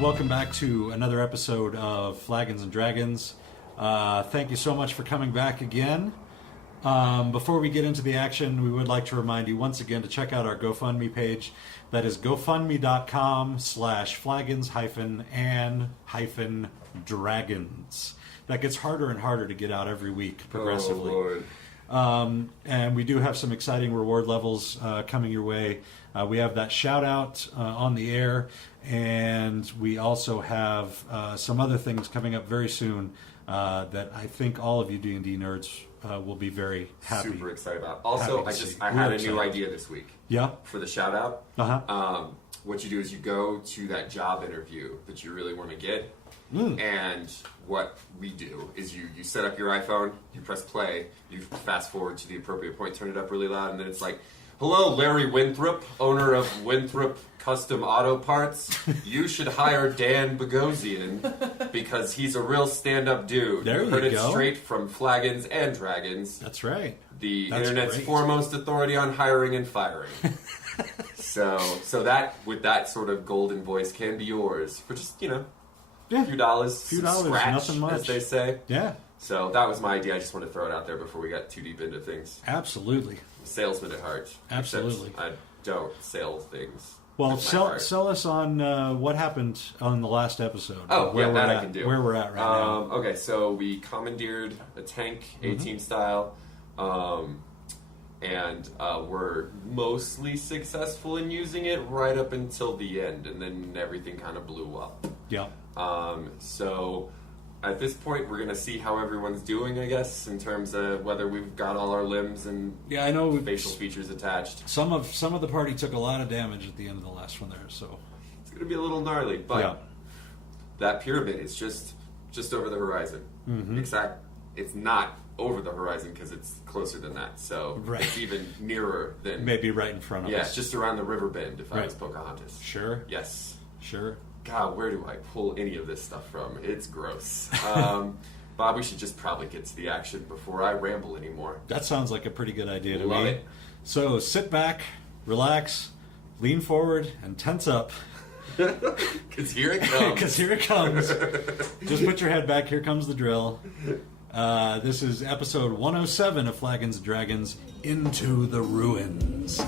Welcome back to another episode of Flagons and Dragons. Thank you so much for coming back again. Before we get into the action, we would like to remind you once again to check out our GoFundMe page. That is gofundme.com/flagons-and-dragons. That gets harder and harder to get out every week progressively. Oh, Lord. And we do have some exciting reward levels coming your way. We have that shout out on the air, and we also have some other things coming up very soon that I think all of you D&D nerds will be very happy. Super excited about. Also, I had a new idea this week. Yeah. For the shout out. Uh-huh. What you do is you go to that job interview that you really want to get. And what we do is you set up your iPhone, you press play, you fast forward to the appropriate point, turn it up really loud, and then it's like, "Hello, Larry Winthrop, owner of Winthrop Custom Auto Parts. You should hire Dan Bogosian because he's a real stand-up dude. There you heard it go. straight from Flagons and Dragons. That's right. The That's internet's great. foremost authority on hiring and firing." So that with that sort of golden voice can be yours for just a few dollars, scratch, nothing much, as they say. Yeah, So that was my idea. I just want to throw it out there before we got too deep into things. absolutely. Salesman at heart. Absolutely. Except I don't sell things. Well, with my heart. sell us on what happened on the last episode. Oh, where yeah, we're that at, I can do. Where we're at right now. Okay, so we commandeered a tank, A-team style, and we're mostly successful in using it right up until the end, and then everything kind of blew up. Yeah. So at this point, we're going to see how everyone's doing, I guess, in terms of whether we've got all our limbs and Yeah, I know facial features attached. some of the party took a lot of damage at the end of the last one there, so It's going to be a little gnarly, but yeah. that pyramid is just over the horizon. It's not over the horizon because it's closer than that, so Right. it's even nearer than... Maybe right in front of Yeah, us. it's just around the river bend if I Right. was Pocahontas. Sure. Yes. Sure. God, where do I pull any of this stuff from? It's gross. Bob, we should just probably get to the action before I ramble anymore. That sounds like a pretty good idea to Love me. it. So sit back, relax, lean forward, and tense up. Because here it comes. Because here it comes. Just put your head back. Here comes the drill. This is episode 107 of Flagons and Dragons, Into the Ruins.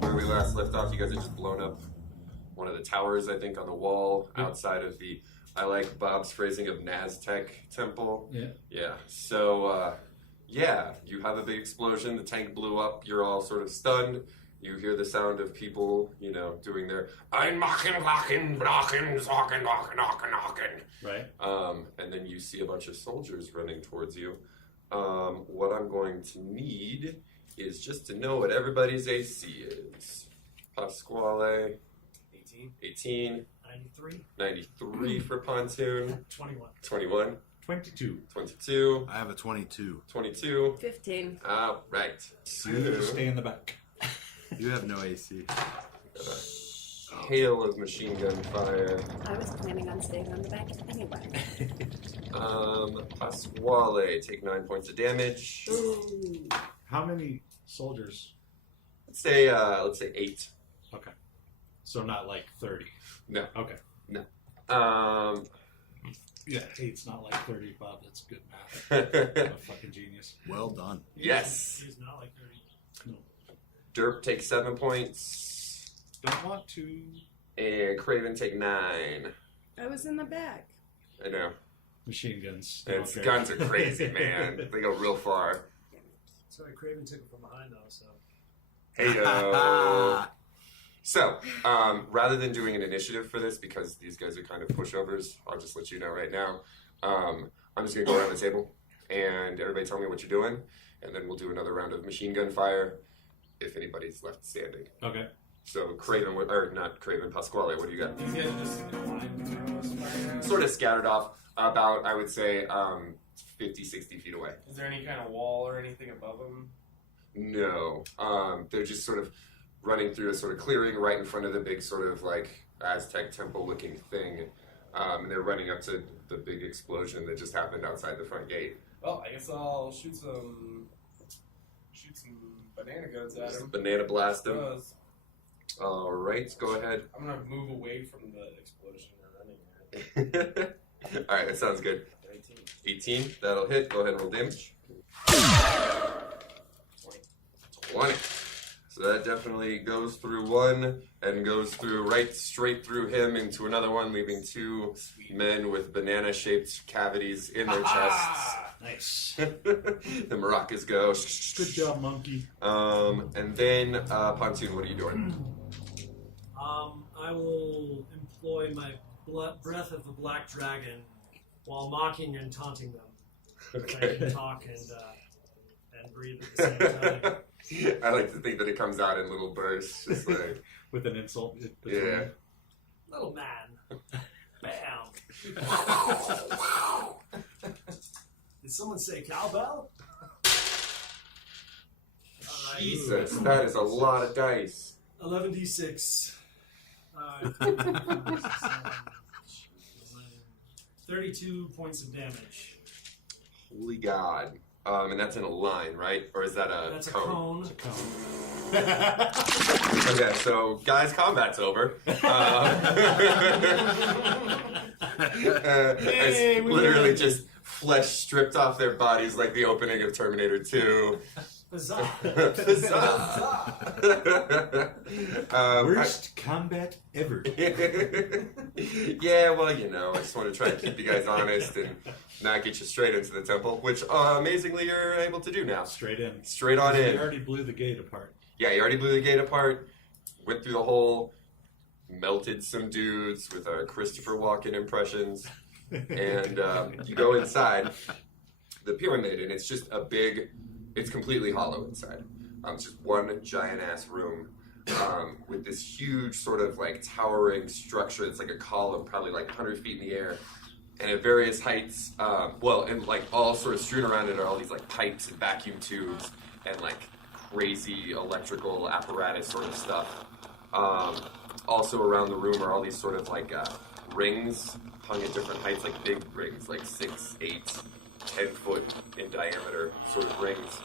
Where we last left off, you guys had just blown up one of the towers, I think, on the wall outside of the, I like Bob's phrasing of Naztec temple. Yeah. Yeah. So, you have a big explosion. The tank blew up. You're all sort of stunned. You hear the sound of people, doing their Einmachen, Lachen, Blachen, Sorgen, Lachen, Lachen, Lachen. Right. And then you see a bunch of soldiers running towards you. What I'm going to need is just to know what everybody's AC is. Pasquale, 18. 93 for Pontoon. 21. 22. I have a 22. 22. 15. All right. Just stay in the back. You have no AC. Hail of machine gun fire. I was planning on staying on the back anyway. Pasquale, take 9 points of damage. How many soldiers? Let's say 8. Okay. So not like 30. No. Okay. Yeah, 8's not like 30, Bob. That's good math. I'm a fucking genius. Well done. Yes. He's not like 30. No. Derp takes 7 points. Don't want to. And Craven take 9. I was in the back. I know. Machine guns. Its Okay. guns are crazy, man. They go real far. Sorry, Craven took it from behind though, so. Hey, So, rather than doing an initiative for this, because these guys are kind of pushovers, I'll just let you know right now. I'm just going to go around the table, and everybody tell me what you're doing, and then we'll do another round of machine gun fire if anybody's left standing. Okay. So, Craven, or not Craven, Pasquale, what do you got? These guys are just in a line between us. Sort of scattered off about, I would say, 50, 60 feet away. Is there any kind of wall or anything above them? No. They're just sort of running through a sort of clearing right in front of the big sort of like Aztec temple looking thing. And they're running up to the big explosion that just happened outside the front gate. Well, I guess I'll shoot some banana guns at him. Banana blast them. Because Alright, go ahead. I'm gonna move away from the explosion and running at it. Alright, that sounds good. 18. 18, that'll hit. Go ahead and roll damage. 20. So that definitely goes through one and goes through right straight through him into another one, leaving two men with banana-shaped cavities in their chests. Nice. The maracas go. Good job, monkey. And then, Pontoon, what are you doing? I will employ my breath of the black dragon while mocking and taunting them. I Okay. can talk and breathe at the same time. I like to think that it comes out in little bursts, just like, With an insult. yeah. Little man. Bam. Did someone say cowbell? Jesus, that is a lot of dice. 11d6. 32 points of damage. Holy God. And that's in a line, right? Or is that a That's a cone? cone. Okay, so guys, combat's over. Yay, It's we literally win. just flesh stripped off their bodies like the opening of Terminator 2. Huzzah. Huzzah! Worst combat ever. Yeah, well, you know, I just want to try and keep you guys honest and not get you straight into the temple, which amazingly you're able to do now. Straight in. Straight on You in. already blew the gate apart. Yeah, you already blew the gate apart, went through the hole, melted some dudes with our Christopher Walken impressions, and you go inside the pyramid, and it's just it's completely hollow inside. It's just one giant ass room with this huge sort of like towering structure. It's like a column, probably like 100 feet in the air. And at various heights, and like all sort of strewn around it are all these like pipes and vacuum tubes and like crazy electrical apparatus sort of stuff. Also around the room are all these sort of like rings hung at different heights, like big rings, like 6, 8, 10 foot in diameter sort of rings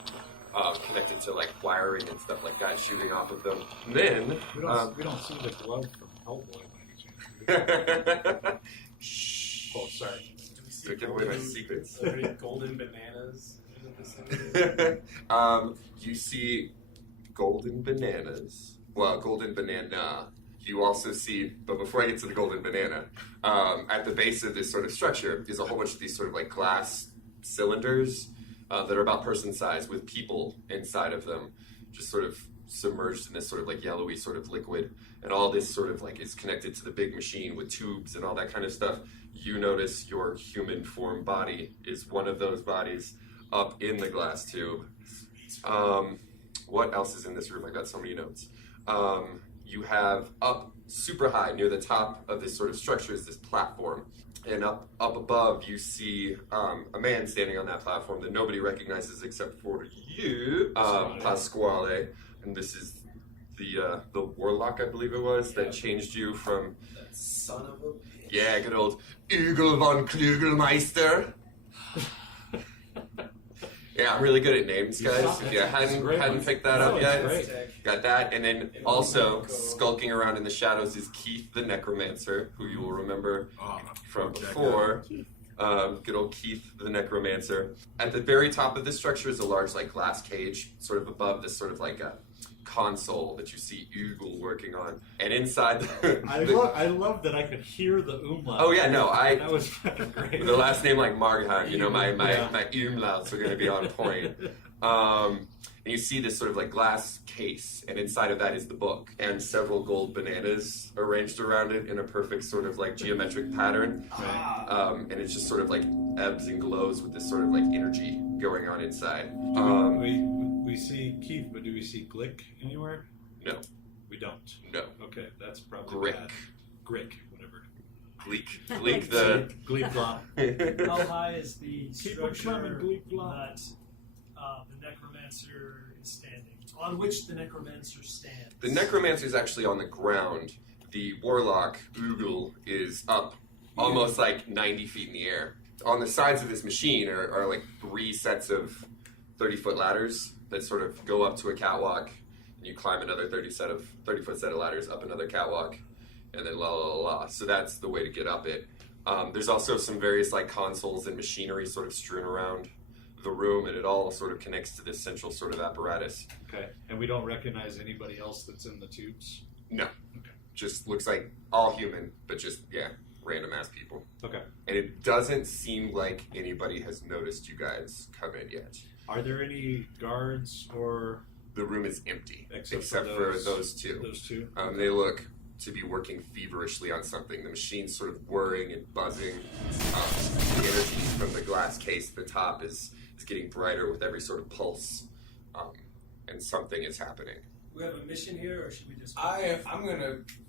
connected to like wiring and stuff like that shooting off of them. And then We don't see the glove from Hellboy by any chance. Shh. Oh, sorry. Do we see Don't give away my secrets. Are there any golden bananas in the vicinity? You see golden bananas. Well, golden banana. You also see, but before I get to the golden banana, at the base of this sort of structure is a whole bunch of these sort of like glass cylinders that are about person size with people inside of them, just sort of submerged in this sort of like yellowy sort of liquid. And all this sort of like is connected to the big machine with tubes and all that kind of stuff. You notice your human form body is one of those bodies up in the glass tube. What else is in this room? I got so many notes. You have up super high near the top of this sort of structure is this platform. And up above you see a man standing on that platform that nobody recognizes except for you, Pasquale. And this is the warlock, I believe it was, that changed you from... That son of a bitch. Yeah, good old Ugel von Klugelmeister. Yeah, I'm really good at names, guys. If you hadn't picked that up yet, got that. And then also skulking around in the shadows is Keith the Necromancer, who you will remember from before. Good old Keith the Necromancer. At the very top of this structure is a large like glass cage, sort of above this sort of like a console that you see Ugel working on. And inside I love that I could hear the umlaut. Oh yeah, no, That was fucking great. with a last name like Marghan, you know, my umlauts are going to be on point. And you see this sort of like glass case, and inside of that is the book, and several gold bananas arranged around it in a perfect sort of like geometric pattern. And it just sort of like ebbs and glows with this sort of like energy going on inside. We see Keith, but do we see Glick anywhere? No. We don't. No. Okay, that's probably Grick. bad. Grick, whatever. Gleek the... Gleek Glop. How high is the Keep on structure coming, Gleek Glop. that the necromancer is standing, on which the necromancer stands. The necromancer is actually on the ground. The warlock, Ugel, is up almost like 90 feet in the air. On the sides of this machine are like 3 sets of 30-foot ladders that sort of go up to a catwalk, and you climb another 30-foot set of ladders up another catwalk, and then la la la la. So that's the way to get up it. There's also some various like consoles and machinery sort of strewn around the room, and it all sort of connects to this central sort of apparatus. Okay. And we don't recognize anybody else that's in the tubes? No. Just looks like all human, but just, random ass people. Okay. And it doesn't seem like anybody has noticed you guys come in yet. Are there any guards or... The room is empty, Except for for those two. Those two? They look to be working feverishly on something. The machine's sort of whirring and buzzing. The energy from the glass case at the top is getting brighter with every sort of pulse. And something is happening. We have a mission here, or should we just...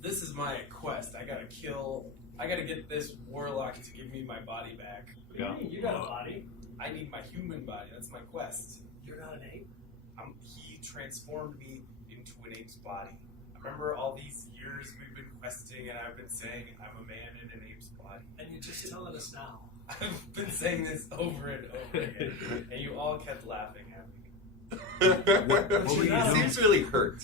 This is my quest. I gotta get this warlock to give me my body back. What do you mean? You got a body. I need my human body. That's my quest. You're not an ape. He transformed me into an ape's body. I remember all these years we've been questing, and I've been saying I'm a man in an ape's body. And you're just telling us now. I've been saying this over and over again, and you all kept laughing at me. What were you He doing? seems really hurt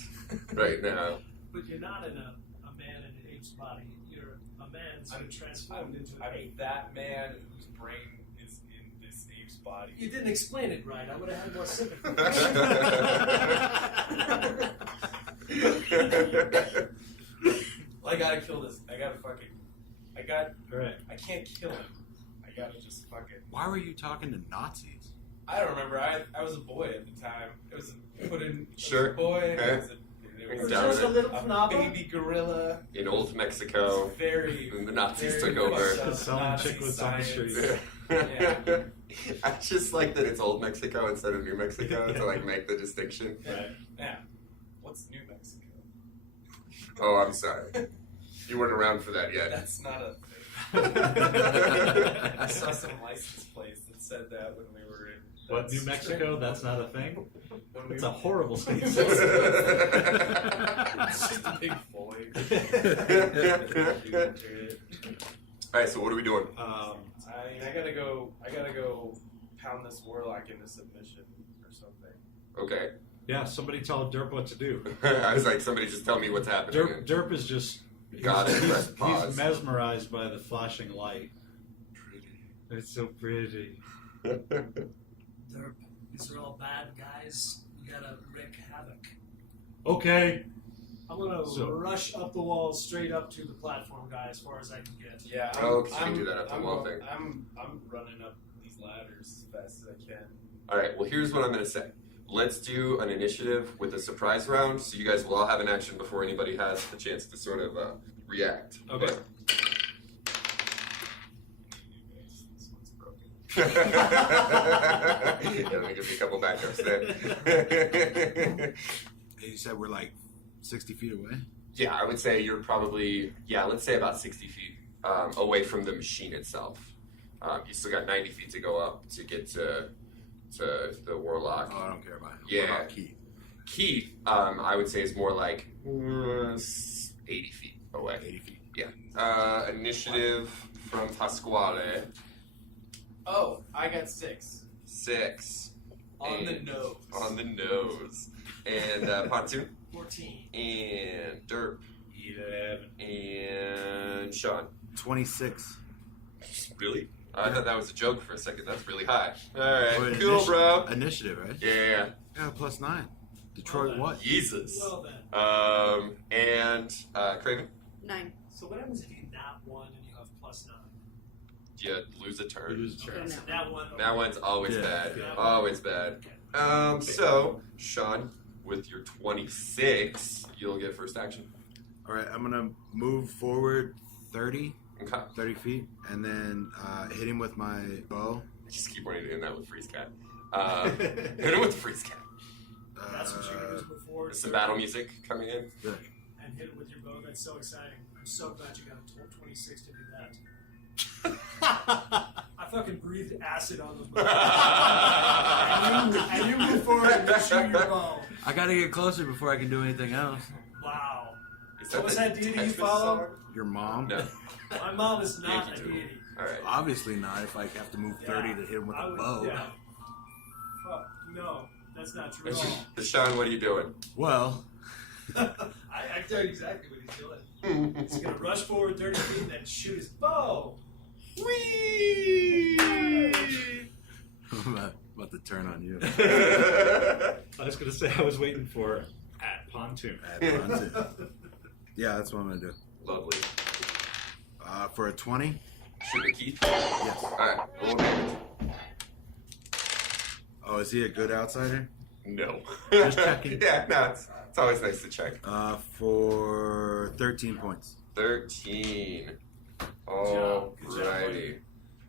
right now. But you're not in a man in an ape's body. You're a man sort of transformed into an I'm ape. that man whose brain is in this ape's body. You didn't explain it right. I would have had more sympathy. Well, I gotta kill this. Right. I can't kill him. I gotta just fucking. Why were you talking to Nazis? I don't remember. I was a boy at the time. It was put in. Sure. It was a boy. Okay. It was Down Just a in- little a phenomenon. baby gorilla. In old Mexico, Very. and the Nazis very took over. fucked up Selling Nazi chiclets on the science. street. Yeah. I just like that it's old Mexico instead of New Mexico to like make the distinction. Right. Yeah. What's New Mexico? Oh, I'm sorry. You weren't around for that yet. That's not a thing. I saw some license plates that said that when we were in. What, New Mexico? That's not a thing? When we It's a were- horrible state. It's just a big void. Alright, so what are we doing? I gotta go pound this warlock into submission or something. Okay. Yeah, somebody tell Derp what to do. I was like, somebody just tell me what's happening. Derp is just... Got it, press He's pause. mesmerized by the flashing light. It's so pretty. Derp, these are all bad guys. You gotta wreak havoc. Okay. I'm gonna So- rush up the wall straight up to the platform guy as far as I can get. Yeah. Oh, 'cause you can do that up the wall thing. I'm running up these ladders as fast as I can. Alright, well here's what I'm gonna say. Let's do an initiative with a surprise round, so you guys will all have an action before anybody has the chance to sort of react. Okay. This one's broken. Yeah, let me give you a couple backups there. You said we're like 60 feet away? Yeah, I would say you're probably, let's say about 60 feet away from the machine itself. You still got 90 feet to go up to get to the warlock. Oh, I don't care about him. Yeah. What about Keith? Keith, I would say is more like 80 feet away. 80 feet. Yeah. Initiative from Pasquale, Oh, I got 6 6. on the And- nose. On the nose. And Pontoon, 14. and Derp, 11. and Sean. 26. Really? I thought that was a joke for a second. That's really high. Alright, Wait, cool, bro. Initiative, right? Yeah. Yeah, plus 9. Detroit Well, what? Jesus. Well then. And Craven, 9. So what happens if you nap one and you have +9? you lose a turn. Lose a turn. Okay, So that one. That one's always Yeah. bad. Yeah. Always bad. So, Sean, with your 26, you'll get first action. All right, I'm going to move forward 30 Okay. feet and then hit him with my bow. I just keep wanting to end that with freeze cat. Hit him with the freeze cat. That's what you're gonna use before. There's some battle music coming in. And hit it with your bow. That's so exciting. I'm so glad you got a 26 to do that. I fucking breathed acid on them. and you move forward and shoot your bow. I gotta get closer before I can do anything else. Wow. Is So what's the that deity you Tetris follow? song? Your mom? No. My mom is not Yankee a Doodle. deity. All right. Obviously not. If I have to move 30 to hit him with I a would- bow. Yeah. No, that's not true at all. Deshaun, what are you doing? Well, I tell you exactly what he's doing. He's gonna rush forward 30 feet and then shoot his bow. Whee! I'm about to turn on you. I was going to say I was waiting for at pontoon. Yeah, that's what I'm going to do. Lovely. For a 20? Shoot a key. Yes. All right. Roll damage. Oh, is he a good outsider? No. Just checking. Yeah, no, it's always nice to check. For 13 points. 13. Good job, Alrighty.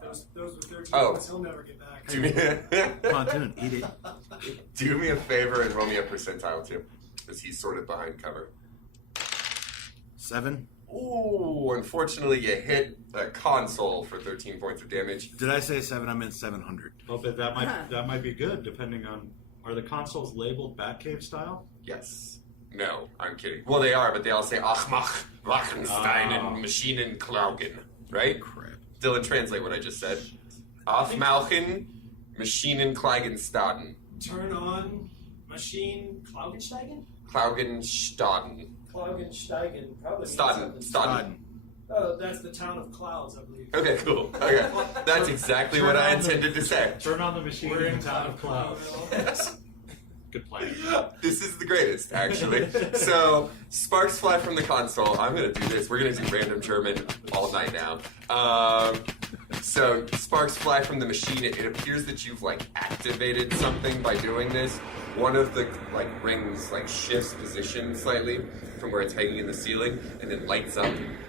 Those were 13 Oh. points he'll never get back. Do me, Pontoon, eat it. do me a favor and roll me a percentile too, because he's sort of behind cover. 7? Ooh, unfortunately, you hit a console for 13 points of damage. Did I say 7? I meant 700. Oh, but that might be good depending on. Are the consoles labeled Batcave style? Yes. No, I'm kidding. Well, they are, but they all say Achmach, Wachenstein, and Maschinenklaugen, right? Crap. Dylan, translate what I just said. Aufmalchen, Maschinenklaugenstaden. Turn on machine Klaugensteigen? Klaugenstaden. Klaugensteigen. Probably means Staden. something. Staden. Oh, that's the town of clouds, I believe. Okay, cool. Okay. That's exactly what I intended to say. Turn on the machine We're in Town of Clouds. Good plan. This is the greatest, actually. So, sparks fly from the console. I'm going to do this. We're going to do random German all night now. So, sparks fly from the machine. It appears that you've, activated something by doing this. One of the, rings, shifts position slightly from where it's hanging in the ceiling, and then lights up,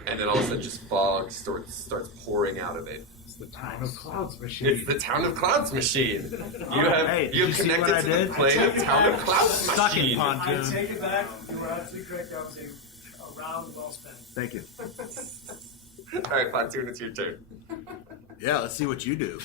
and then all of a sudden just fog starts pouring out of it. It's the Town of Clouds machine. It's the Town of Clouds machine. You have Hey, did you you have see what connected I to the did? plane of Town of Clouds Suck it, machine. Pontoon. I take it back. You were absolutely correct. That was a round well spent. Thank you. All right, Pontoon, it's your turn. Yeah, let's see what you do.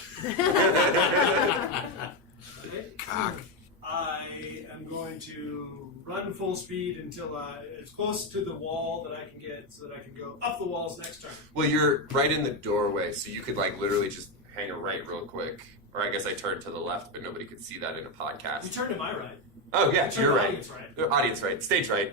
Okay. Cock. I am going to run full speed until as close to the wall that I can get so that I can go up the walls next turn. Well, you're right in the doorway, so you could literally just hang a right real quick. Or I guess I turned to the left, but nobody could see that in a You podcast. turn to my right. Oh yeah, You turn you're to right. audience right. Audience right. Stage right.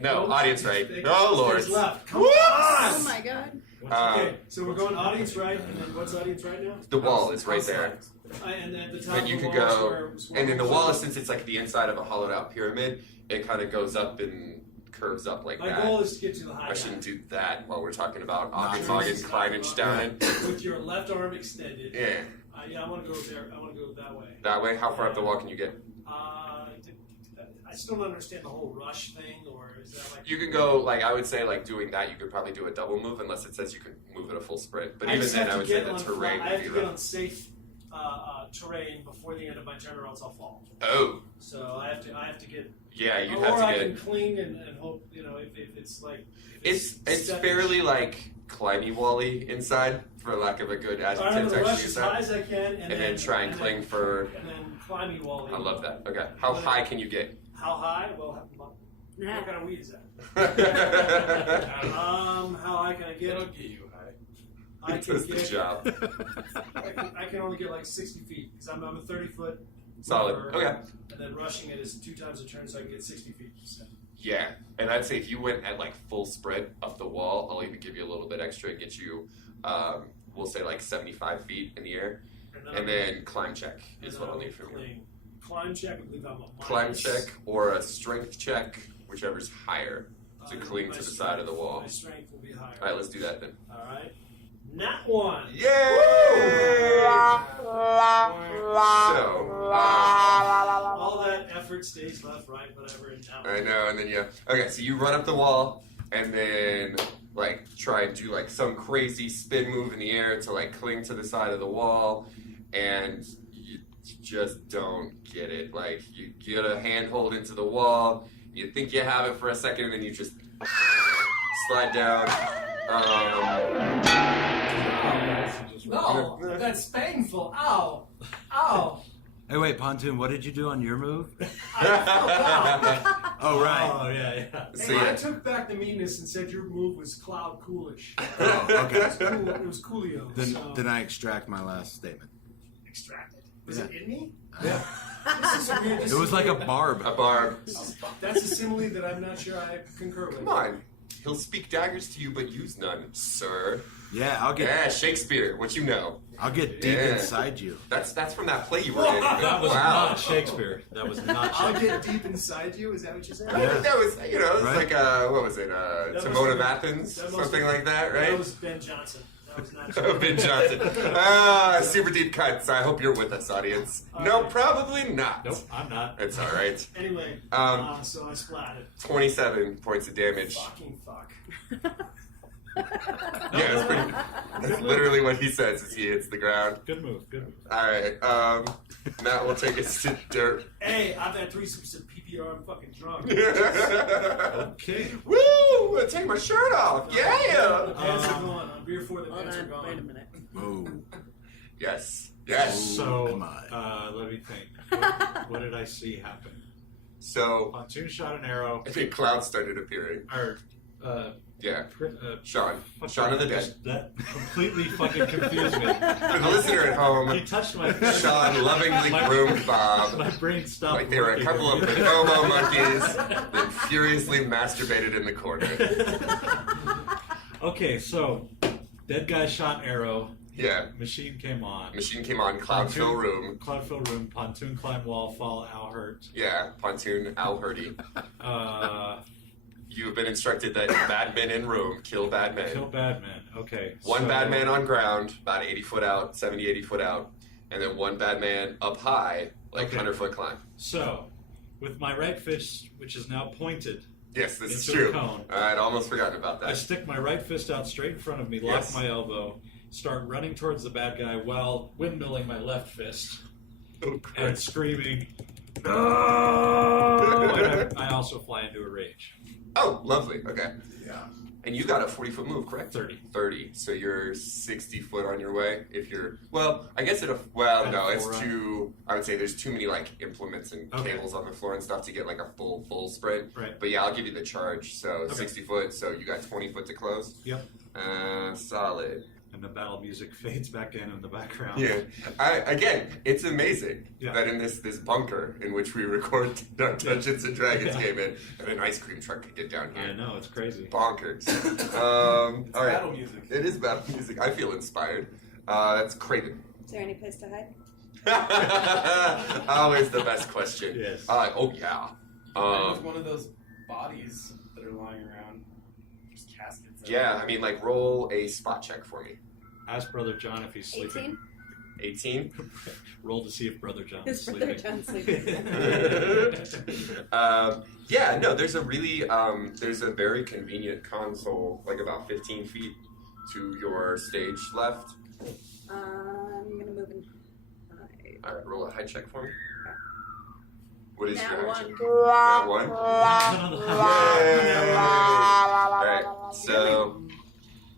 No, Nope. audience right. Stage- Oh lord. stage left. Come Whoops! on! Oh my god. Okay, so we're going audience right, and then what's audience right now? The wall is right there. And then the top And of you the could wall is go, where and then the wall, since it's the inside of a hollowed out pyramid, it kind of goes up and curves up like My that. goal is to get to the high I shouldn't ground. do that while we're talking about Nice. Augenhagen, Kleinenstein. With your left arm extended. Yeah, Yeah, I want to go there. I want to go that way. that way. How far up the wall can you get? I still don't understand the whole rush thing, or is that You can go, I would say, doing that, you could probably do a double move, unless it says you can move at a full sprint. But I even just then, have I to would say get the on terrain I would have be to get rough. on safe terrain before the end of my turn, or else I'll fall. Oh, So I have to get. yeah, you'd or have I to can get... cling and hope, if it's like. It's stepping- fairly, climby-wally inside, for lack of a good So I'm adjective going to to rush actually use as high that. as I can, And then try and cling for... And then climb you wall. I love that. Okay. How high can you get? How high? Well, what Nah. kind of weed is that? It How high can I get? It'll get you high. I can does the get. job. I can only get 60 feet because I'm a 30-foot. Solid. mover, Okay. And then rushing it is 2 times a turn, so I can get 60 feet. So. Yeah, and I'd say if you went at full spread up the wall, I'll even give you a little bit extra and get you, we'll say 75 feet in the air, and then climb check is what I'll need from you. Climb check, I believe I'm a minus. Climb check or a strength check, whichever's higher, to cling my to the side of the wall. My strength will be higher. All right, let's do that then. All right. Nat 1. Yay! So, All that effort stays left, right, whatever, and now. I know, and then okay, so you run up the wall, and then try and do some crazy spin move in the air to cling to the side of the wall, and you just don't get it. You get a handhold into the wall, you think you have it for a second, and then you just slide down. No, that's painful. Ow. Ow. Hey, wait, Pontoon, what did you do on your move? I fell down. Oh, right. Oh, yeah. So, Hey, I yeah. took back the meanness and said your move was cloud coolish. Oh, okay. It was coolio. Then, so. then I extract my last statement. Extracted? Was Yeah. it in me? Yeah. This is a weird It was like a barb. A barb. That's a simile that I'm not sure I concur with. Come on. He'll speak daggers to you, but use none, sir. Yeah, I'll get Yeah, Shakespeare. What you know? I'll get deep Yeah. inside you. That's from that play you were in. That was Wow. not Shakespeare. That was not I'll Shakespeare. get deep inside you. Is that what you said? I think that was, it was Right. like, what was it? must Timon have of been- Athens? that must Something have- like that, That right? was Ben Johnson. That was not. Ben Johnson. Super deep cuts. I hope you're with us, audience. No, Okay. probably not. Nope, I'm not. It's all right. Anyway, so I splatted. 27 points of damage. Fucking fuck. Yeah, that's literally what he says as he hits the ground. Good move. Good move. All right. Matt will take us to dirt. Hey, I've had 3 sips of PPR. I'm fucking drunk. Okay. Woo! Take my shirt off. The Yeah. pants are gone. On beer 4, the Hold pants are on, gone. wait a minute. Oh, Yes. Yes. So, come on. let me think. What did I see happen? So Pontoon shot an arrow. I think clouds started appearing. Or, Yeah. Chris- Sean. fuck Sean of the that- Dead. That completely fucking confused me. For the listener at home, He touched my Sean lovingly My- groomed Bob. My brain stopped. Like they were a working. couple of bonobo monkeys that furiously masturbated in the corner. Okay, so dead guy shot arrow. Yeah. Machine came on. Machine came on, cloud fill room. Cloudfill room. Pontoon climb wall. Fall. Owl hurt. Yeah, pontoon, Al Hurdy. You have been instructed that bad men in room kill bad men. Kill bad man. Okay. One so- bad man on ground, about 80 foot out, 70, 80 foot out. And then one bad man up high, like Okay. 100-foot climb. So, with my right fist, which is now pointed, Yes, this is Into a true. cone. I'd almost forgotten about I that. stick my right fist out straight in front of me, lock Yes. my elbow, start running towards the bad guy while windmilling my left fist Oh, and Christ. screaming, "No!" And I also fly into a rage. Oh, lovely. Okay. Yeah. And you got a 40-foot move, correct? 30. 30. So you're 60 foot on your way. If you're, well, I guess well, At no, a it's full run. too, I would say there's too many like implements and Okay. cables on the floor and stuff to get like a full sprint. Right. But yeah, I'll give you the charge. So Okay. 60 foot. So you got 20 foot to close. Yep. Solid. And the battle music fades back in the background. Yeah. Again, it's amazing Yeah. that in this bunker in which we record Dungeons and Dragons Yeah. game in, that an ice cream truck could get down here. I know, it's crazy. Bonkers. It's all right. battle music. It is battle music. I feel inspired. That's Craven. Is there any place to hide? Always the best question. Yes. Oh yeah. With one of those bodies that are lying around, just caskets. Yeah. I mean, like, roll a spot check for me. Ask Brother John if he's sleeping. 18? 18. Roll to see if Brother John is Is Brother sleeping. John sleeping? Yeah. No. There's a really there's a very convenient console, like about 15 feet to your stage left. I'm gonna move in. Hide. All right. Roll a high check for me. What is Nat your high one. check? Nat one. Yay! All right. So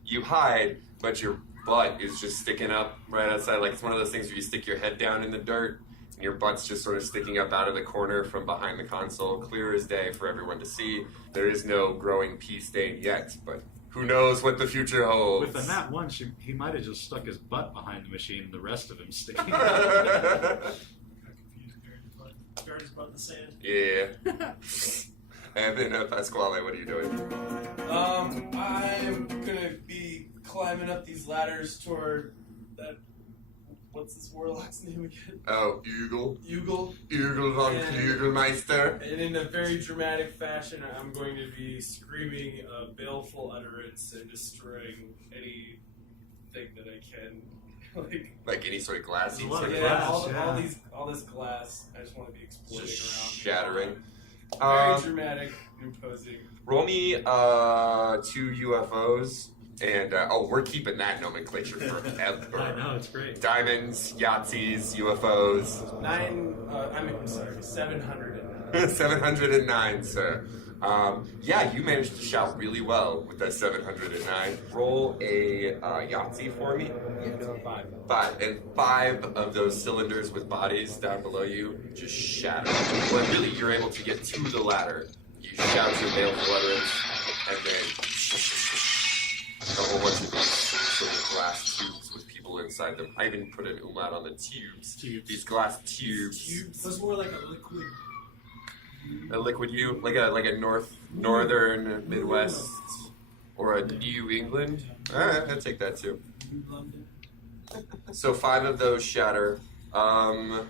you hide, but your butt is just sticking up right outside. Like it's one of those things where you stick your head down in the dirt and your butt's just sort of sticking up out of the corner from behind the console, clear as day for everyone to see. There is no growing pea stain yet, but who knows what the future holds. With the Nat 1, he might have just stuck his butt behind the machine and the rest of him sticking. Buried his butt in the sand. Yeah. And then Pasquale, what are you doing? I'm gonna be climbing up these ladders toward that. What's this warlock's name again? Oh, Eagle. Ugle. Eagle von And- Kugelmeister. And in a very dramatic fashion, I'm going to be screaming a baleful utterance and destroying anything that I can. Like, Like any sort of glass. There's a lot sort of of glass. all this glass. I just want to be exploding just around. shattering. Very dramatic, imposing. Roll me 2 UFOs, and we're keeping that nomenclature I forever. know, it's great. Diamonds, Yahtzees, UFOs. I'm sorry, 709. 709, sir. Yeah, you managed to shout really well with that 709. Roll a Yahtzee for me. Five. And 5 of those cylinders with bodies down below you just shatter. Well, really, you're able to get to the ladder. You shout your baleful utterance, and then a whole bunch of these sort of glass tubes with people inside them. I even put an umlaut on the tubes. These glass tubes. That's more like a liquid. A liquid U, like a northern Midwest or a New England. All right, I'll take that too. London. So 5 of those shatter. For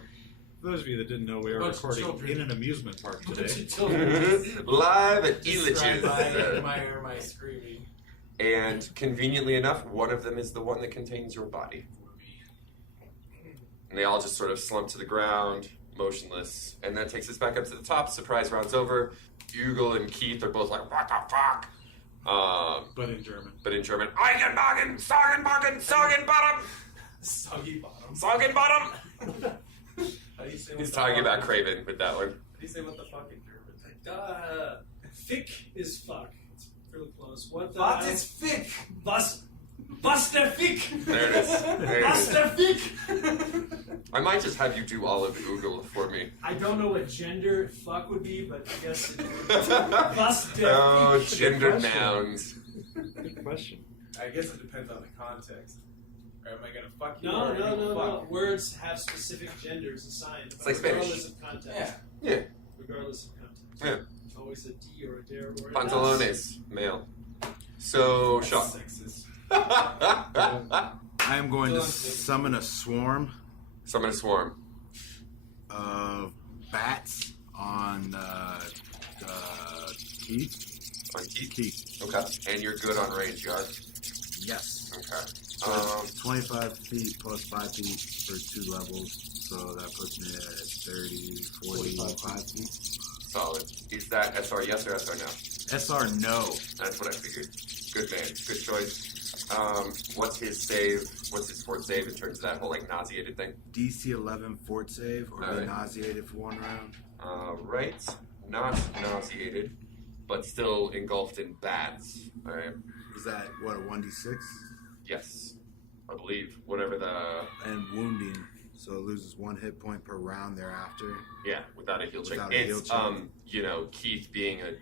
those of you that didn't know, we are Bunch of recording children. in an amusement park today. Live at Described by Elitch's. my screaming. And conveniently enough, one of them is the one that contains your body. And they all just sort of slump to the ground, motionless. And that takes us back up to the top. Surprise round's over. Hugo and Keith are both like, what the fuck? But in German. Eigenmagen, Sorgenmagen, Sorgenbottom, Soggy bottom. Sorgenbottom. How do you say what He's the talking fuck? about Craven with that one. How do you say what the fuck in German? Thick is fuck. It's really close. What the? What is thick? Was der Fick? There it is. There it Was is. der Fick? I might just have you do all of Google for me. I don't know what gender fuck would be, but I guess it was der Oh, Fick. gendered nouns. Good question. I guess it depends on the context. Or am I gonna fuck you? No, or no, you no, no. fuck? Words have specific genders assigned. It's like Spanish. Regardless of context. Yeah. Yeah. Regardless of context. Yeah. It's always a D or a dare or an Pantalones, male. So, That's Shaw. sexist. I am going to summon a swarm Summon a swarm. of bats on Keith. On Keith? Keith. Okay. And you're good on range, you are? Yes. Okay. So it's 25 feet plus 5 feet for 2 levels. So that puts me at 30, 45 feet. Solid. Is that SR yes or SR no? SR, no. That's what I figured. Good man. Good choice. What's his save? What's his fort save in terms of that whole like nauseated thing? DC 11 fort save or be Alright. nauseated for 1 round. Right. Not nauseated, but still engulfed in bats. Alright. Is that what, a 1d6? Yes. I believe. Whatever the And wounding. So it loses 1 hit point per round thereafter. yeah, without a heal check. Without a heal It's check. you know, Keith being a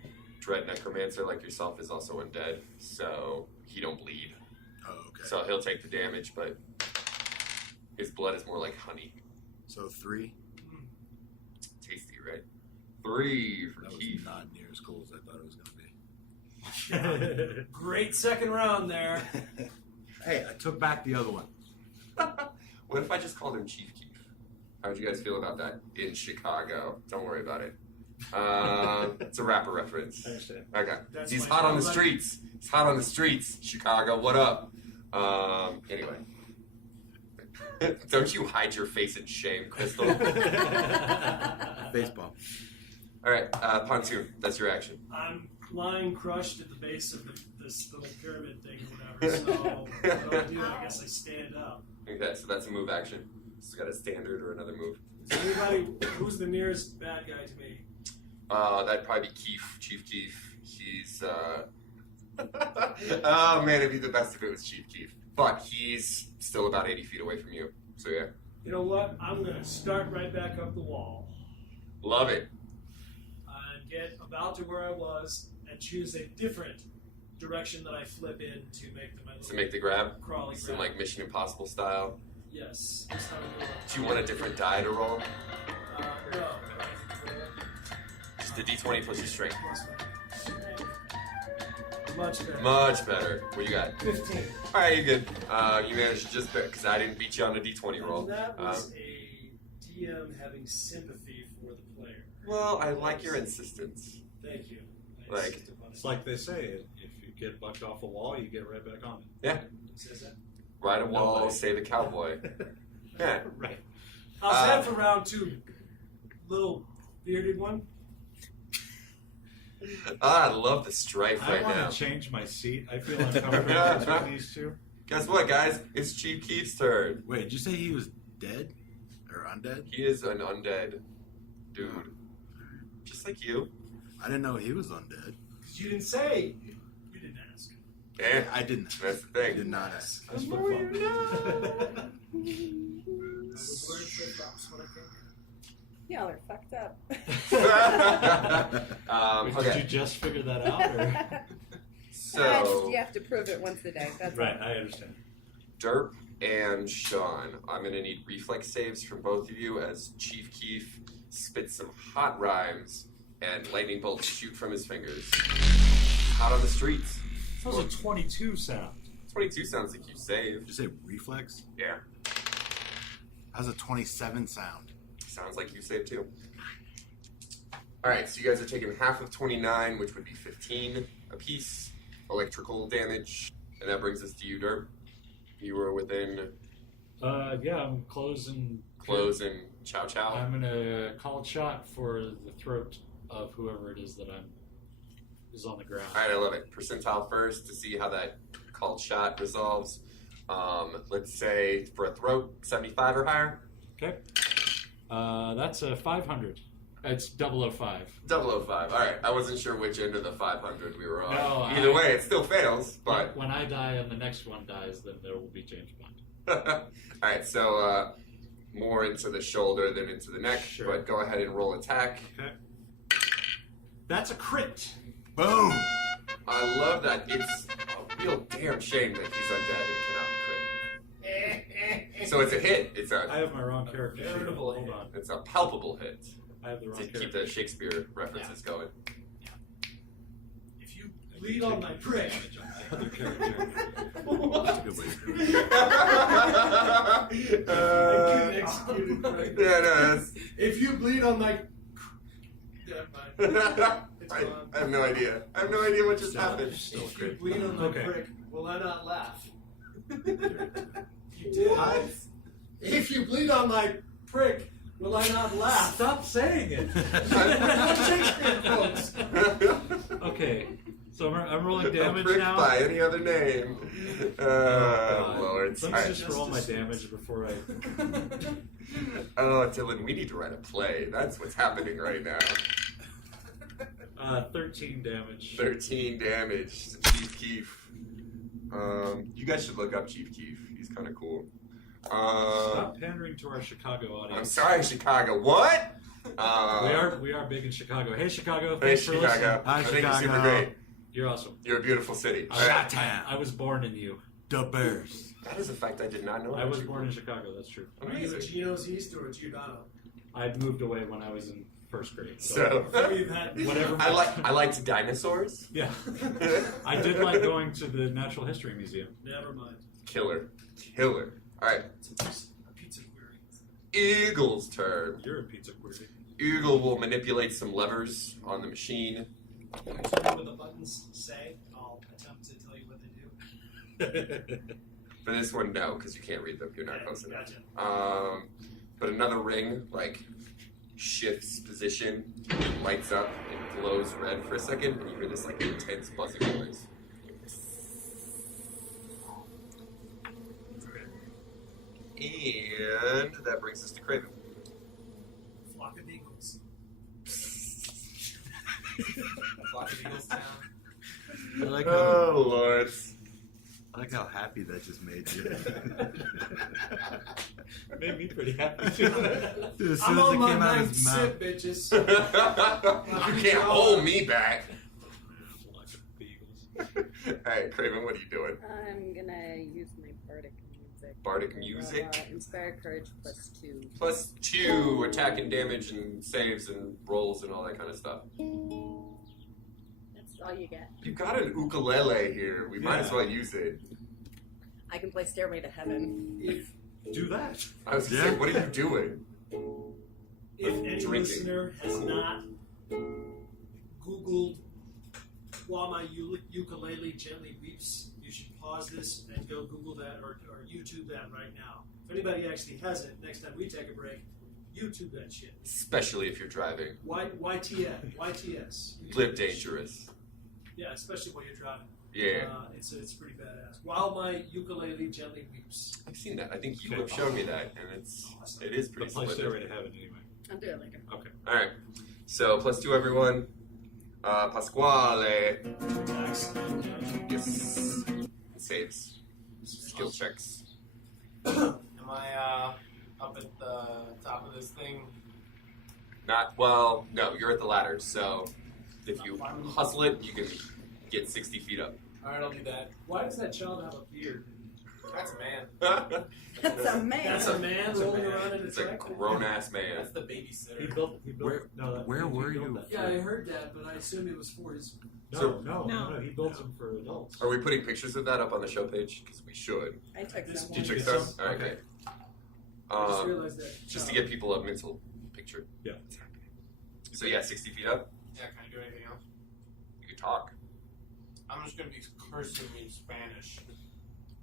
dread necromancer like yourself is also undead, so he don't bleed. Oh, okay. So he'll take the damage, but his blood is more like honey. So 3. Tasty, right? 3 for That was Keith. not near as cool as I thought it was going to be. Great second round there. Hey, I took back the other one. What if I just called him Chief Keith? How would you guys feel about that? In Chicago. Don't worry about it. It's a rapper reference. I understand. Okay. That's He's my hot on the favorite. streets. He's hot on the streets. Chicago, what up? Anyway. Don't you hide your face in shame, Crystal. Baseball. Alright, Pontoon, that's your action. I'm lying crushed at the base of this little pyramid thing or whatever, so what do I do? I guess I stand up. Okay, so that's a move action. So got a standard or another move. Is anybody, who's the nearest bad guy to me? That'd probably be Keith, Chief Keith. He's, oh man, it'd be the best if it was Chief Keith. But he's still about 80 feet away from you. So yeah. You know what? I'm going to start right back up the wall Love it. and get about to where I was and choose a different direction that I flip in to make the To make the grab. crawly Some grab. like Mission Impossible style. Yes. This time I'm gonna- Do you want a different die to roll? No. Just the D20 plus your strength. Much better. Much better. What you got? 15. Alright, you're good. You managed to just barely, because I didn't beat you on a D20 roll. And that was a DM having sympathy for the player. Well, I like your insistence. Thank you. I Like- insisted upon it. It's like they say, if you get bucked off a wall, you get right back on it. Yeah. Who says that? Ride a wall, Nobody. save a cowboy. Yeah. Right. How's that for round 2? Little bearded one? I love the strife I right want now. to change my seat. I feel uncomfortable between these two. Guess what, guys? It's Chief Keith's turn. Wait, did you say he was dead? Or undead? He is an undead dude. Just like you. I didn't know he was undead. Because you didn't say. You didn't ask. Yeah, I didn't. that's the I thing. did not ask. That's for fun. I was wearing flip-flops when I came here. Y'all are fucked up. Did you Okay, just figure that out? Or? so you have to prove it once a day. That's Right, all. I understand. Derp and Sean, I'm gonna need reflex saves from both of you as Chief Keef spits some hot rhymes and lightning bolts shoot from his fingers. Out on the streets. That was a 22 sound. 22 sounds like you Did saved. you say reflex? Yeah, How's a 27 sound? sounds like you saved too. Alright, so you guys are taking half of 29, which would be 15 apiece. Electrical damage. And that brings us to you, Derp. You were within Yeah, I'm closing. close and chow chow. I'm gonna call a shot for the throat of whoever it is that is on the ground. Alright, I love it. Percentile first to see how that called shot resolves. Let's say for a throat, 75 or higher. Okay. That's a 500. It's 005. 005. Alright, I wasn't sure which end of the 500 we were on. No, Either way, it still fails, but. When I die and the next one dies, then there will be James Bond. Alright, so more into the shoulder than into the neck, Sure. but go ahead and roll attack. Okay. That's a crit. Boom! I love that. It's a real damn shame that he's undead and cannot crit. So it's a hit. It's I a have my wrong character. sheet. Veritable Hold hit. on. it's a palpable hit I have the wrong to keep character. the Shakespeare references going. If you bleed on my prick. Other character. That's a good way to do it. I couldn't execute it right. Yeah, no, that's. If you bleed on my. Never mind. I have no idea. I have no idea what just Still- happened. still If you crit. bleed on my Okay. prick, will I not laugh? You did. If you bleed on my prick, will I not laugh? Stop saying it. Shakespeare quotes. Okay, so I'm rolling A damage prick now. by any other name. God. Lord. Let me Alright. just roll my damage before I. Oh, Dylan, we need to write a play. That's what's happening right now. 13 damage. 13 damage to Chief Keef. You guys should look up Chief Keef. He's kind of cool. Stop pandering to our Chicago audience. I'm sorry, Chicago. What? We are big in Chicago. Hey, Chicago. Hey, Thanks for listening. Chicago. Hi, I think you're super Chicago. great. You're awesome. You're a beautiful city. I was born in you. The Bears. That is a fact I did not know. I about was you. born in Chicago. That's true. Are you a Amazing. Geno's East or a Giordano? I'd moved away when I was in first grade. So, Before you've had Whatever. I liked dinosaurs. Yeah. I did like going to the Natural History Museum. Never mind. Killer. All right, It's a pizza query. Eagle's turn. You're a pizza query. Eagle will manipulate some levers on the machine. Can you tell me what the buttons say? I'll attempt to tell you what they do. For this one, no, because you can't read them. You're not Okay, close enough. Gotcha. But another ring, like, shifts position, it lights up, and glows red for a second, and you hear this, like, intense buzzing noise. And that brings us to Craven. Flock of eagles. Flock of eagles town. I like how, Oh, Lord. I like how happy that just made you. Made me pretty happy too. Dude, as I'm soon as on it my came out of ninth his mouth. sip, bitches. You can't hold me back. Flock of beagles. Hey, Craven, what are you doing? I'm gonna use my bardic music. Bardic music? Inspire courage +2. +2 attack and damage and saves and rolls and all that kind of stuff. That's all you get. You got an ukulele here. We might as Yeah. well use it. I can play Stairway to Heaven. If Do that. I was gonna say, what are you doing? any Drinking. listener has not Googled while my ukulele gently weeps, you should pause this and go Google that or YouTube that right now. If anybody actually has it, next time we take a break, YouTube that shit. Especially if you're driving. YTS. Live dangerous. Yeah, especially while you're driving. Yeah. It's pretty badass. While my ukulele gently weeps. I've seen that. I think you have shown me that, and it is But pretty play splendid. Stairway to Heaven anyway. I'll do it later. Okay. All right. So +2, everyone. Pasquale. Attacks. Yes. Saves. Skill checks. Am I up at the top of this thing? Not well. No, you're at the ladder. So if you hustle it, you can get 60 feet up. All right, I'll do that. Why does that child have a beard? That's a man. That's a man. That's a man That's a rolling man. around in a It's a truck? grown ass man. That's the babysitter. He built Where were you? Yeah, I heard that, but I assumed it was for his. So- No. He builds them for adults. Are we putting pictures of that up on the show page? Because we should. I took This- some. Did you Get check some? All right, Okay. great. I just realized that. Just to get people a mental picture. Yeah. So yeah, 60 feet up. Yeah, can I do anything else? You can talk. I'm just gonna be cursing in Spanish,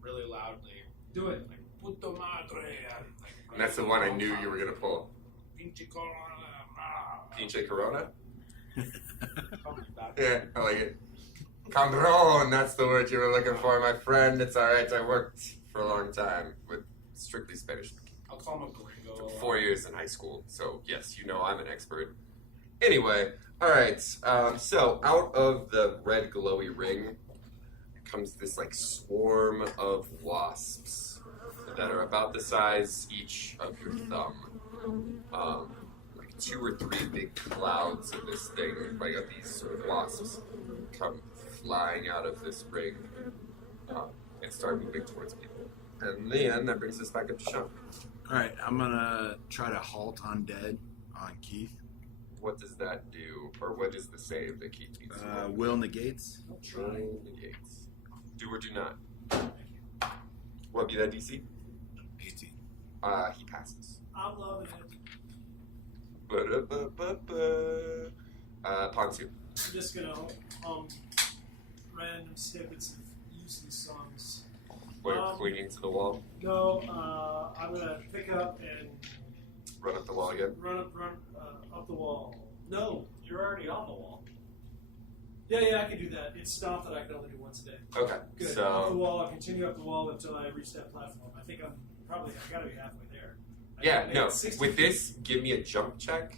really loudly. Do it. Like, puto madre. Like, And that's the one I knew you were gonna pull. Pinche corona. Pinche Corona. Something like that. Yeah, I like it. Cabrón, that's the word you were looking for, my friend. It's alright, I worked for a long time with strictly Spanish. I'll call him a gringo. 4 years in high school, so yes, you know I'm an expert. Anyway, alright, so out of the red glowy ring comes this like swarm of wasps that are about the size each of your thumb. Like 2 or 3 big clouds of this thing, like of these sort of wasps, come flying out of this ring and start moving towards people. And then that brings us back up to Sean. Alright, I'm gonna try to halt undead on Keith. What does that do, or what is the save that Keith needs to roll? Will negates. Roll negates. Do or do not. What be that DC? 18. He passes. I'm loving it. Ba-da-ba-ba-ba. Ponsu. I'm just gonna random snippets of useless songs. What, clinging to the wall? No, I'm gonna pick up and Run up the wall again? run up the wall. No, you're already on the wall. Yeah, I can do that. It's stomp that I can only do once a day. Okay, Good. Up the so... wall. I'll continue up the wall until I reach that platform. I think I gotta be halfway there. I Yeah, gotta make no, it 60 with feet. this, give me a jump check.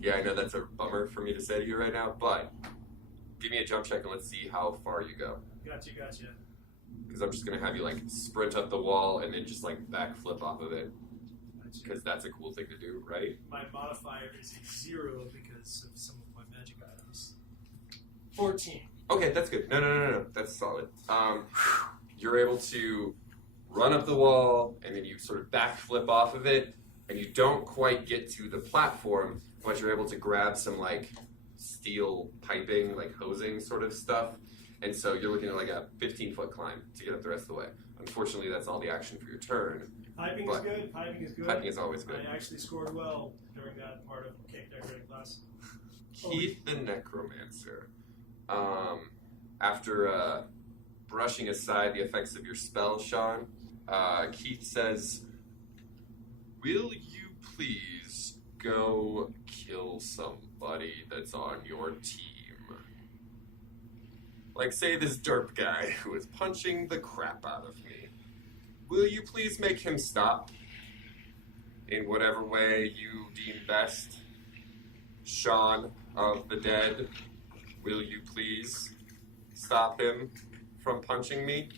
Yeah, I know that's a bummer for me to say to you right now, but give me a jump check and let's see how far you go. Gotcha. Because I'm just going to have you, like, sprint up the wall and then just, like, backflip off of it. Because that's a cool thing to do, right? My modifier is a 0 because of some of my magic items. 14. Okay, that's good. No. That's solid. You're able to run up the wall and then you sort of backflip off of it and you don't quite get to the platform, but you're able to grab some, like, steel piping, like hosing sort of stuff. And so you're looking at like a 15-foot climb to get up the rest of the way. Unfortunately, that's all the action for your turn. Piping is good. Piping is good. Piping is always good. I actually scored well during that part of cake decorating class. Keith the Necromancer. After brushing aside the effects of your spell, Sean, Keith says, "Will you please go kill somebody that's on your team? Like, say this derp guy who is punching the crap out of me. Will you please make him stop in whatever way you deem best? Sean of the Dead, will you please stop him from punching me?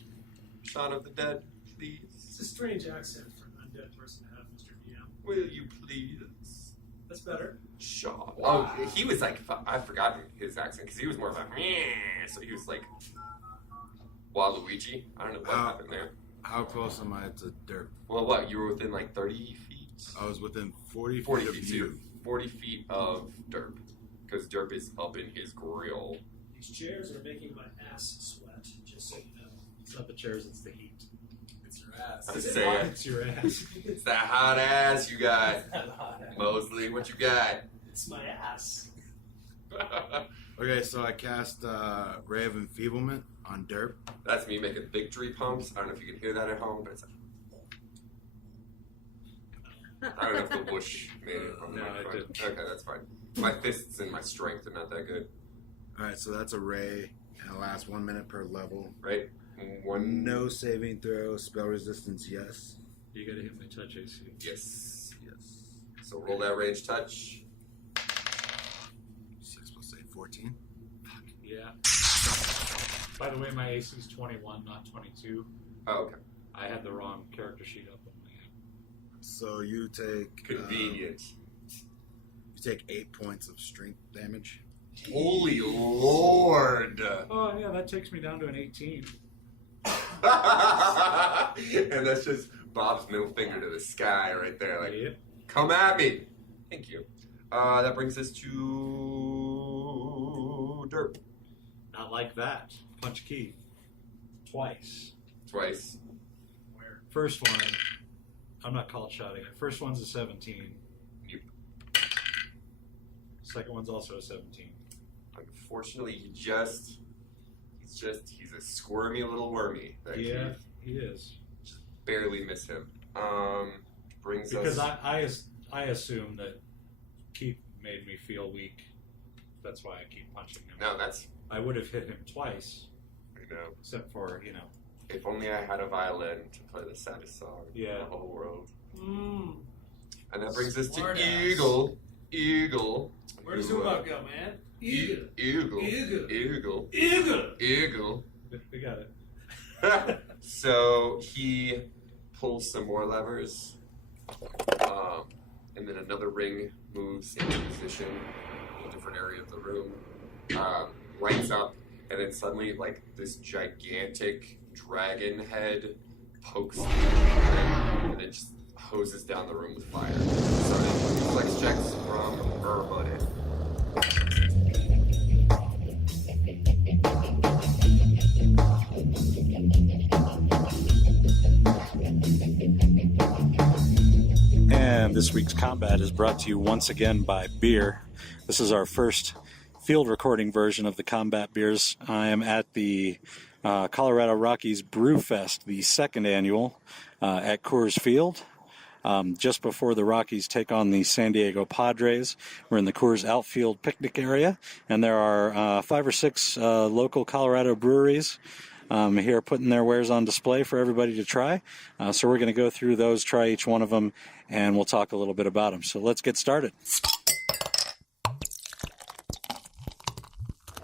Sean of the Dead, please. It's a strange accent for an undead person to have, Mr. DM. Will you please? That's better. Sean. Oh, he was like, I've forgotten his accent because he was more of a, so he was like Waluigi. I don't know what happened there. How close am I to Derp? Well, what? You were within like 30 feet? I was within 40 feet 40 of feet, you. too. 40 feet of Derp. Because Derp is up in his grill. These chairs are making my ass sweat, just so you know. It's not the chairs, it's the heat. It's your ass. I'm saying, It's your ass. it's that hot ass you got. Mosley, what you got? It's my ass. Okay, so I cast Ray of Enfeeblement on Derp. That's me making victory pumps. I don't know if you can hear that at home, but it's like, I don't know if the whoosh made it on the No, it microphone. didn't. Okay, that's fine. My fists and my strength are not that good, Alright, so that's a Ray, and it lasts 1 minute per level. right? One. No saving throw, spell resistance, yes. You gotta hit my touch AC. Yes. So roll that range touch. 6 plus 8, 14. Yeah. By the way, my AC is 21, not 22. Oh, okay. I had the wrong character sheet up on my head. So you take Convenient. you take 8 points of strength damage. Holy Lord! Oh, yeah, that takes me down to an 18. And that's just Bob's middle finger to the sky right there. Like, Yep. come at me. Thank you. That brings us to Derp. Not like that. Punch key. Twice. Twice. First one, I'm not called shotting it. First one's a 17. Yep. Second one's also a 17. Unfortunately, he's a squirmy little wormy. That Yeah, you he is. barely miss him. Brings Because us. I assume that Keith made me feel weak. That's why I keep punching him. No, that's. I would have hit him twice, You know. except for, If only I had a violin to play the saddest song in Yeah. the whole world. Mm. And that brings us to Smart ass. Eagle. Eagle. Where does who, Zubak go, man? Eagle. Eagle. Eagle. Eagle. Eagle. Eagle. we got it. So he pulls some more levers, and then another ring moves into position in a different area of the room, lights up, and then suddenly, like, this gigantic dragon head pokes through and it just hoses down the room with fire. So reflex checks from everybody. And this week's combat is brought to you once again by beer. This is our first field recording version of the combat beers. I am at the Colorado Rockies Brew Fest, the second annual, at Coors Field. Just before the Rockies take on the San Diego Padres. We're in the Coors outfield picnic area, and there are 5 or 6 local Colorado breweries here putting their wares on display for everybody to try. So we're going to go through those, try each one of them, and we'll talk a little bit about them. So let's get started.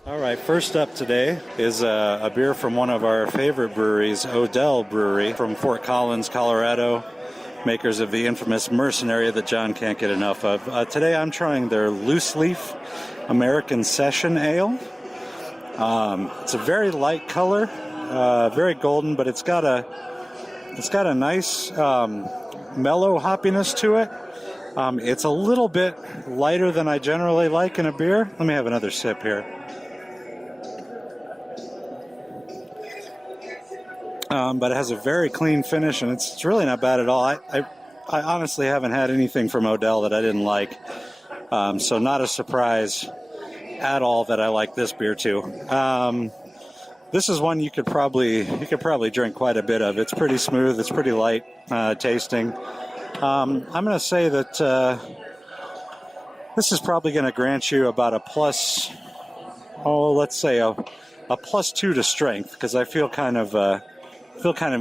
All right, first up today is a beer from one of our favorite breweries, Odell Brewery from Fort Collins, Colorado, makers of the infamous Mercenary that John can't get enough of. Today I'm trying their Loose Leaf American Session Ale. It's a very light color, very golden, but it's got a nice mellow hoppiness to it. It's a little bit lighter than I generally like in a beer. Let me have another sip here. But it has a very clean finish, and it's really not bad at all. I honestly haven't had anything from Odell that I didn't like, so not a surprise at all that I like this beer too. This is one you could probably drink quite a bit of. It's pretty smooth. It's pretty light tasting. I'm going to say that this is probably going to grant you about a plus. Let's say a +2 to strength, because I feel kind of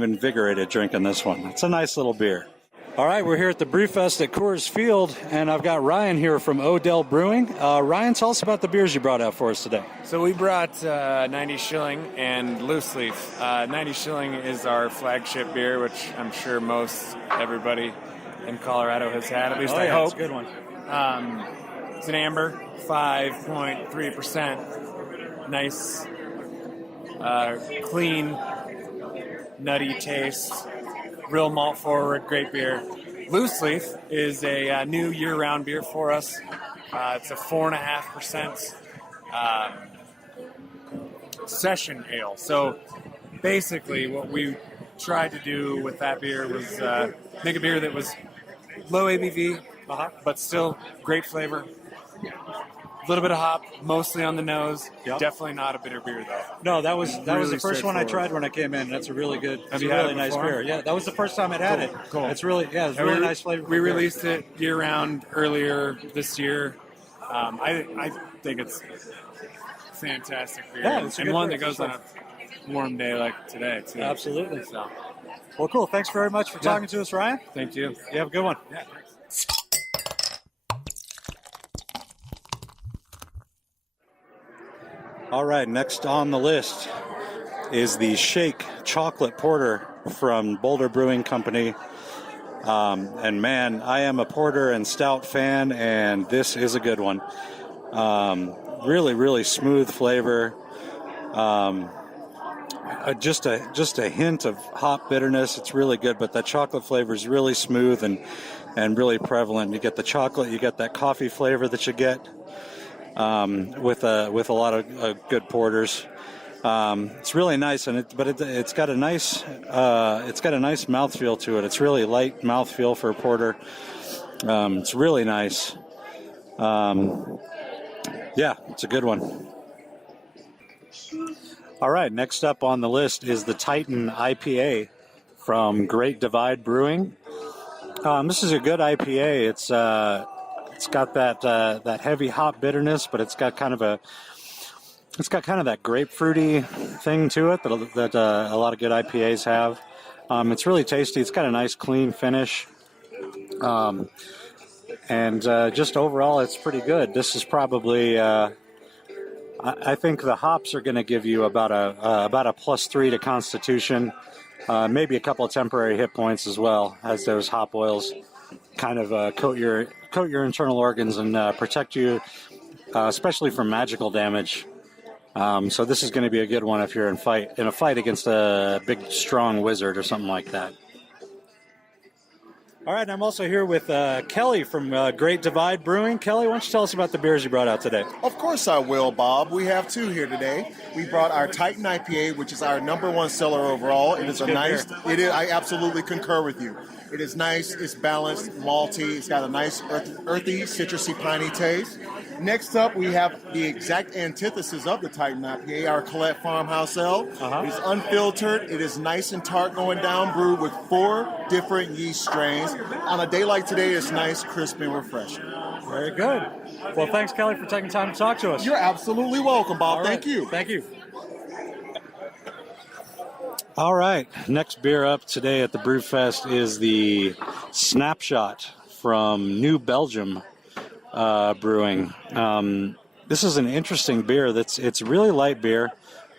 invigorated drinking this one. It's a nice little beer. All right, we're here at the Brewfest at Coors Field, and I've got Ryan here from Odell Brewing. Ryan, tell us about the beers you brought out for us today. So we brought 90 Shilling and Loose Leaf. 90 Shilling is our flagship beer, which I'm sure everybody in Colorado has had, at least I hope. It's a good one. It's an amber, 5.3%. Nice, clean, nutty taste. Real malt forward, great beer. Loose Leaf is a new year-round beer for us. It's a 4.5% session ale. So basically what we tried to do with that beer was make a beer that was low ABV, but still great flavor. A little bit of hop, mostly on the nose. Yep. Definitely not a bitter beer, though. No, that was Really the first one I straightforward. tried when I came in. That's a really good, Have you had really it nice before? beer. Yeah, that was the first time I'd had it. Cool. It's really, it's And really nice flavor. We released it year-round earlier this year. I think it's fantastic beer. Yeah, it's a and good one beer, that goes for on a warm day like today, too. Absolutely. So, Well, cool. Thanks very much for talking to us, Ryan. thank you. You have a good one. Yeah. All right, next on the list is the Shake Chocolate Porter from Boulder Brewing Company. And man, I am a porter and stout fan, and this is a good one. Really, really smooth flavor. Just a hint of hop bitterness. It's really good, but that chocolate flavor is really smooth and really prevalent. You get the chocolate, you get that coffee flavor that you get with a lot of good porters. It's really nice, but it's got a nice mouthfeel to it. It's really light mouthfeel for a porter. It's really nice. Yeah, it's a good one. All right, next up on the list is the Titan IPA from Great Divide Brewing. This is a good IPA. It's got that heavy hop bitterness, but it's got kind of that grapefruity thing to it that a lot of good IPAs have. It's really tasty. It's got a nice clean finish, and just overall, it's pretty good. This is probably. I think the hops are going to give you about a +3 to Constitution, maybe a couple of temporary hit points as well, as those hop oils kind of coat your internal organs and protect you, especially from magical damage. So this is going to be a good one if you're in a fight against a big, strong wizard or something like that. All right, I'm also here with Kelly from Great Divide Brewing. Kelly, why don't you tell us about the beers you brought out today? Of course I will, Bob. We have two here today. We brought our Titan IPA, which is our #1 seller overall. It is a nice. It is. I absolutely concur with you. It is nice. It's balanced, malty. It's got a nice earthy, citrusy, piney taste. Next up, we have the exact antithesis of the Titan IPA, our Colette Farmhouse Ale. It is unfiltered. It is nice and tart going down, brewed with 4 different yeast strains. On a day like today, it's nice, crisp, and refreshing. Very good. Well, thanks, Kelly, for taking time to talk to us. You're absolutely welcome, Bob. All right. Thank you. Thank you. All right. Next beer up today at the Brewfest is the Snapshot from New Belgium Brewing. This is an interesting beer. It's really light beer.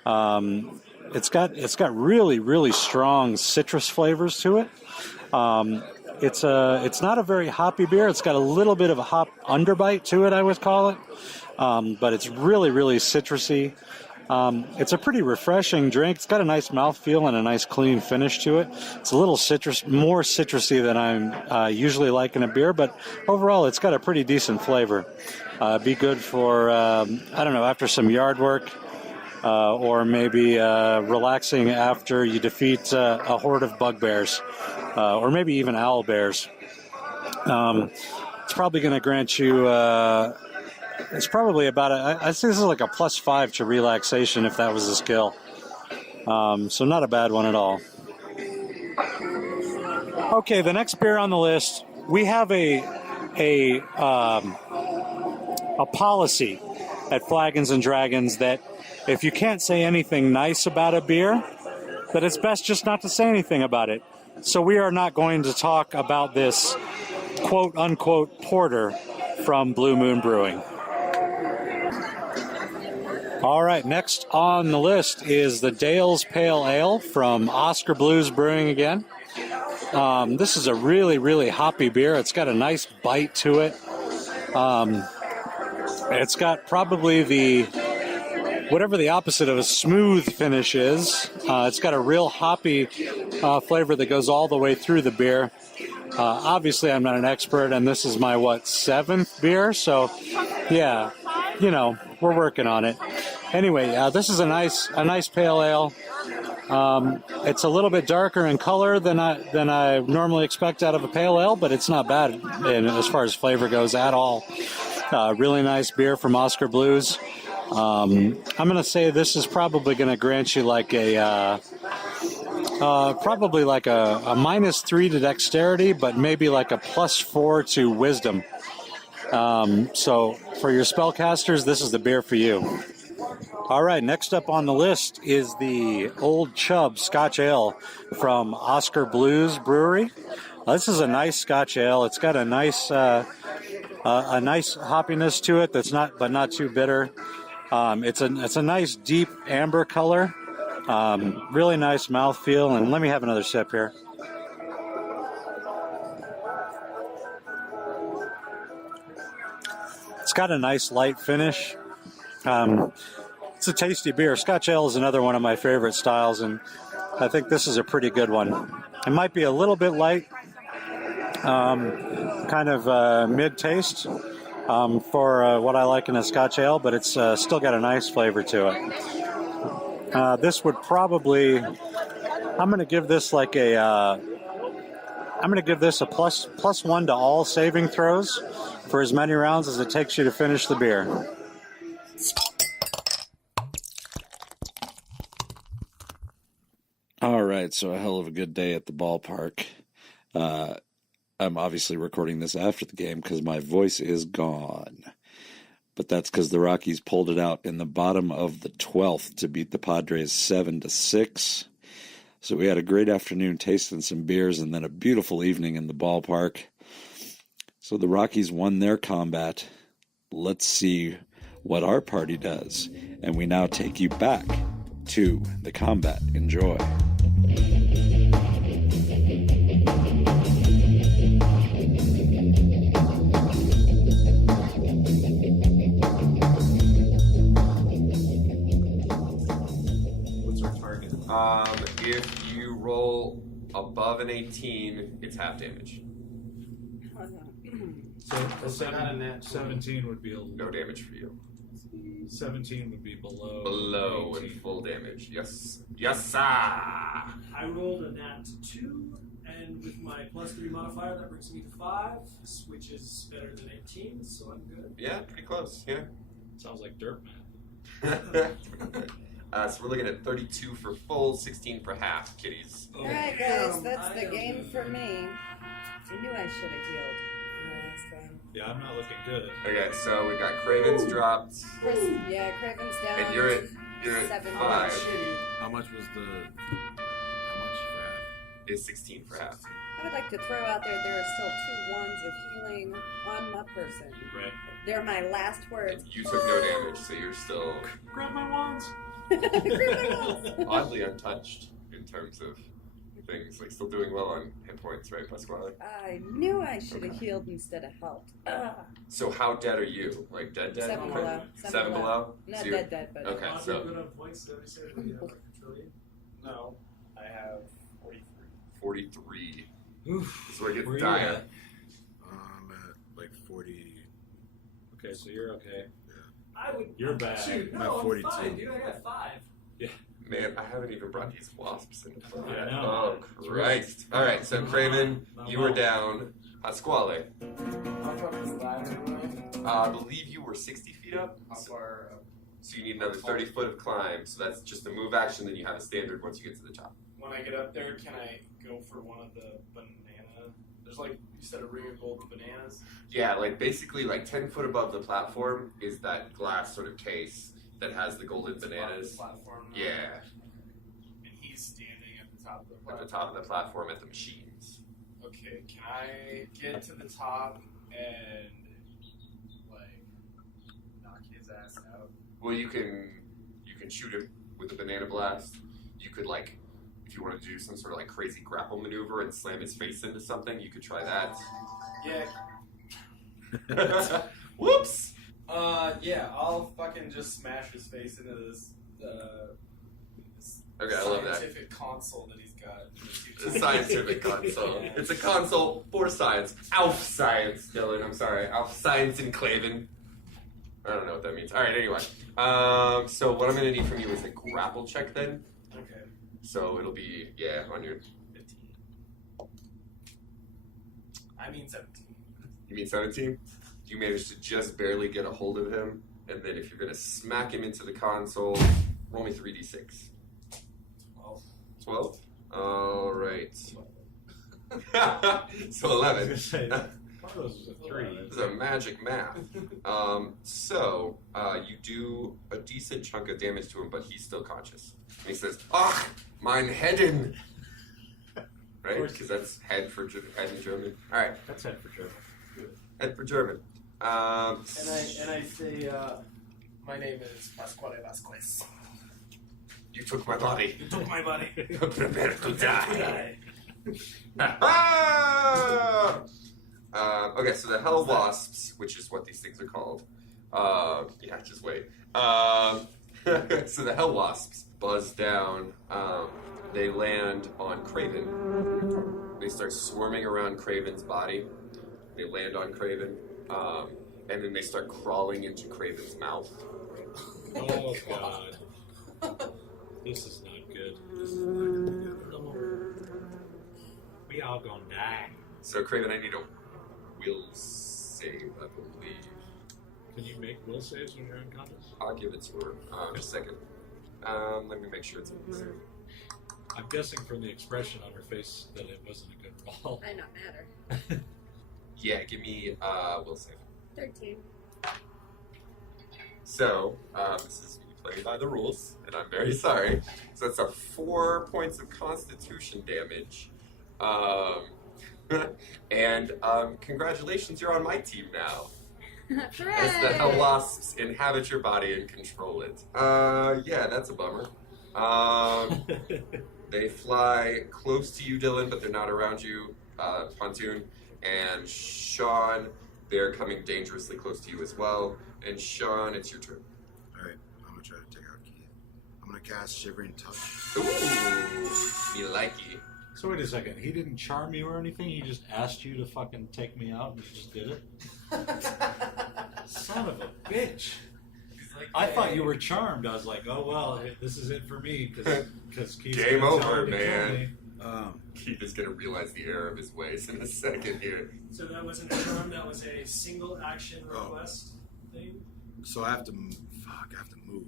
It's got really, really strong citrus flavors to it. It's not a very hoppy beer. It's got a little bit of a hop underbite to it, I would call it. But it's really, really citrusy. It's a pretty refreshing drink. It's got a nice mouthfeel and a nice clean finish to it. It's a little more citrusy than I'm usually like in a beer, but overall it's got a pretty decent flavor. Be good for, after some yard work, or maybe relaxing after you defeat a horde of bugbears, or maybe even owl bears. It's probably going to grant you... It's probably about I'd say this is like a +5 to relaxation if that was a skill. So not a bad one at all. Okay, the next beer on the list, we have a policy at Flagons and Dragons that if you can't say anything nice about a beer, that it's best just not to say anything about it. So we are not going to talk about this quote-unquote porter from Blue Moon Brewing. All right, next on the list is the Dale's Pale Ale from Oscar Blues Brewing again. This is a really, really hoppy beer. It's got a nice bite to it. It's got probably whatever the opposite of a smooth finish is. It's got a real hoppy flavor that goes all the way through the beer. Obviously, I'm not an expert, and this is my, 7th beer? So, yeah, we're working on it. Anyway, this is a nice pale ale. It's a little bit darker in color than I normally expect out of a pale ale, but it's not bad as far as flavor goes at all. Really nice beer from Oscar Blues. I'm going to say this is probably going to grant you like a -3 to dexterity, but maybe like a +4 to wisdom. So for your spellcasters, this is the beer for you. All right, next up on the list is the Old Chub Scotch Ale from Oscar Blues Brewery. This is a nice Scotch ale. It's got a nice hoppiness to it but not too bitter. It's a nice deep amber color, really nice mouthfeel. And let me have another sip here. It's got a nice light finish. It's a tasty beer. Scotch Ale is another one of my favorite styles, and I think this is a pretty good one. It might be a little bit light, kind of mid-taste for what I like in a Scotch Ale, but it's still got a nice flavor to it. This would probably, I'm going to give this like a plus one to all saving throws for as many rounds as it takes you to finish the beer. All right, so a hell of a good day at the ballpark. I'm obviously recording this after the game because my voice is gone. But that's because the Rockies pulled it out in the bottom of the 12th to beat the Padres 7-6. So we had a great afternoon tasting some beers and then a beautiful evening in the ballpark. So the Rockies won their combat. Let's see what our party does. And we now take you back to the combat. Enjoy. What's our target? If you roll above an 18, it's half damage. So 17 would be No damage for you. 17 would be below. Below 18. and full damage. Yes. Yes, sir. I rolled a nat 2, and with my +3 modifier, that brings me to 5, which is better than 18, so I'm good. Yeah, pretty close. Yeah. Sounds like dirt, man. So we're looking at 32 for full, 16 for half, kitties. All right, guys, that's the game for me. I knew I should have healed last time. Yeah, I'm not looking good. Okay, so we've got Craven's dropped, Yeah, Craven's down. and you're at 7. 5. How much was the? How much for half? Is 16 for half. I would like to throw out there are still 2 wands of healing on my person. Right. They're my last words. And you took no damage, so you're still Grab my wands. oddly untouched in terms of things. Like still doing well on hit points, right, Pasquale? I knew I should have healed instead of helped. So how dead are you? Like dead? 7 below. 7 below? Not So you're- dead, but Okay, Oddly so good on points, so we say we have like a trillion. No, I have 43. 43. Oof. This is where it Where gets you dire. at? I'm at like 40. Okay, so you're okay. I would. You're bad. Shoot, I'm at no, I'm 42. fine, dude. I got 5. Man, I haven't even brought these wasps in. Yeah, I know. Oh, Christ. Alright, so Craven, you were down. Pasquale, How far is the ladder going? I believe you were 60 feet up. How far up? So you need another 30 foot of climb. So that's just a move action, then you have a standard once you get to the top. When I get up there, can I go for one of the banana? There's like, you said, a ring of golden bananas. Yeah, like basically like 10 foot above the platform is that glass sort of case that has the golden It's above bananas. The platform now. Yeah, And he's standing at the top of the at platform. the top of the platform at the machines. Okay, can I get to the top and like knock his ass out? Well, you can shoot him with the banana blast. You could like, if you wanted to do some sort of like crazy grapple maneuver and slam his face into something, you could try that. Yeah. Whoops! Yeah, I'll fucking just smash his face into this, Okay, I love that. scientific console that he's got. The scientific console. Yeah. It's a console for science. Alf science, Dylan. I'm sorry. Alf science in Claven. I don't know what that means. All right. Anyway, so what I'm gonna need from you is a grapple check then. Okay. So it'll be on your. 15. I mean 17. You mean 17? You managed to just barely get a hold of him, and then if you're gonna smack him into the console, roll me 3d6. 12. 12. All right. So 11. One of those was a 3. This is a magic math. So you do a decent chunk of damage to him, but he's still conscious. And he says, "Ach, mein Hedden." Right? Because that's head in German. All right, That's head for sure. head for German. And I say, My name is Pasquale Vasquez. You took my body. You took my body. Prepare to die. Okay, so the Hell Wasps, which is what these things are called. Yeah, just wait. So the Hell Wasps buzz down. They land on Craven. They start swarming around Craven's body. They land on Craven. And then they start crawling into Craven's mouth. Oh, God. This is not good. We all gonna die. So Craven, I need a will save, I believe. Can you make will saves when you're unconscious? I'll give it to her. Just a second. Let me make sure it's a will save. I'm guessing from the expression on her face that it wasn't a good roll. Might not matter. Yeah, give me will save. 13. So, this is me playing by the rules, and I'm very sorry. So that's a 4 points of constitution damage. And congratulations, you're on my team now. As the Hell Wasps inhabit your body and control it. Yeah, that's a bummer. They fly close to you, Dylan, but they're not around you, Pontoon. And Sean, they're coming dangerously close to you as well. And Sean, it's your turn. Alright, I'm gonna try to take out Keith. I'm gonna cast Shivering Touch. Ooh, me likey. So wait a second. He didn't charm you or anything. He just asked you to fucking take me out, and you just did it. Son of a bitch. Like, I thought you were charmed. I was like, oh well, this is it for me because Keith's Game gonna over, tell me to kill man. me. Keith is going to realize the error of his ways in a second here. So that wasn't a charm, that was a single action request thing? So I have to move. I have to move.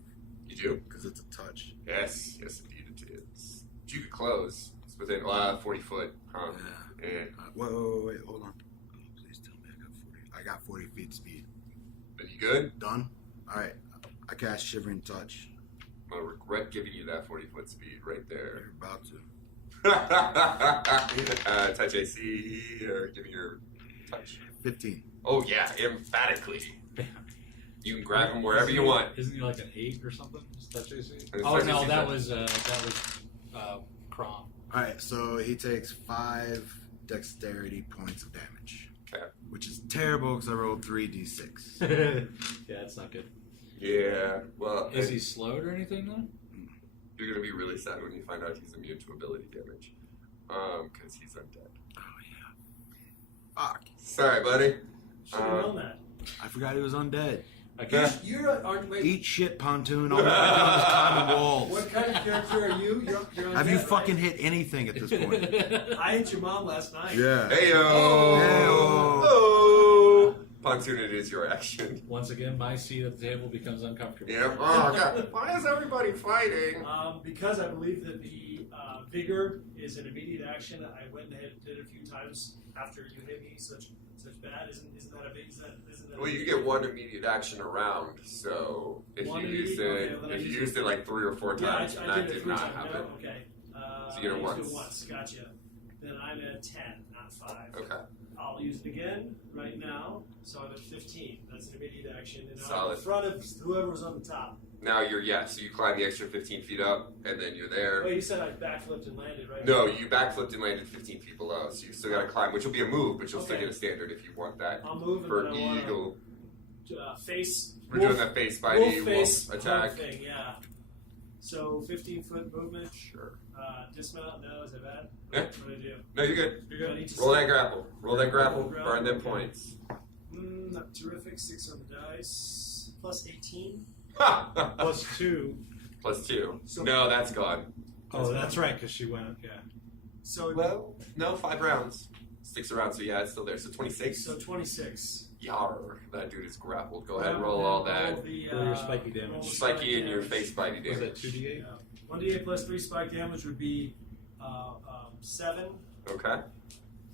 You do? Because it's a touch. Yes, indeed it is. But you could close. It's within 40 foot. Yeah. Wait, hold on. Oh, please tell me I got 40 feet speed. But you good? Done? Alright. I cast Shivering Touch. I'm going to regret giving you that 40 foot speed right there. You're about to. Touch AC or give me your touch. 15. Oh yeah, emphatically. You can grab him wherever you want. Isn't he like an 8 or something? Is touch AC? It's Oh touch no, AC. that was Crom. Alright, so he takes 5 dexterity points of damage. Okay. Which is terrible because I rolled 3d6. Yeah, that's not good. Yeah, well. Is he slowed or anything though? You're going to be really sad when you find out he's immune to ability damage. Because he's undead. Oh, yeah. Fuck. Sorry, buddy. Should have known that. I forgot he was undead. Wait, Eat shit, Pontoon. All I got is common walls. what kind of character are you? You're Have you undead, fucking right? hit anything at this point? I hit your mom last night. Yeah. Heyo! Heyo! Oh! Pontoon, it is your action. Once again, my seat at the table becomes uncomfortable. Yep. Oh, God. Why is everybody fighting? Because I believe that the vigor is an immediate action. I went ahead and did it a few times after you hit me such bad. Isn't that a big? Isn't that Well, you get one immediate action around, so if One you used immediate- it, okay, well, then I if you used used it like 3 or 4 times, I and that did it did 3 not times. happen. No? Okay. So you did it I once. used it once. Gotcha. Then I'm at 10, not 5. Okay. I'll use it again right now. So I'm at 15. That's an immediate action. And I'm Solid. in front of whoever was on the top. Now so you climb the extra 15 feet up, and then you're there. Oh, you said I backflipped and landed, right? No, you backflipped and landed 15 feet below, so you still got to climb, which will be a move, but you'll still Okay. get a standard if you want that. I'll move and For then I want eagle. face. We're doing the face bitey face wolf attack. thing, yeah. So 15-foot movement. Sure. Dismount. No, is that bad? Yeah. What do I do? No, you're good. Do I need to Roll stay? that grapple. Roll that grapple. Grapple, Burn them okay. points. Not terrific. 6 on the dice. Plus 18. Ha! Plus 2. Plus 2. So- No, that's gone. Oh, that's right, because she went. Yeah. So Well, no, 5 rounds. Sticks around, so yeah, it's still there. So 26. So 26. Yar, that dude is grappled. Go ahead, roll all that. Roll the, Roll your spiky damage. roll the Spiky and your damage. face bitey Was that damage. 2d8? Yeah. 1d8 plus 3 spike damage would be 7. Okay. And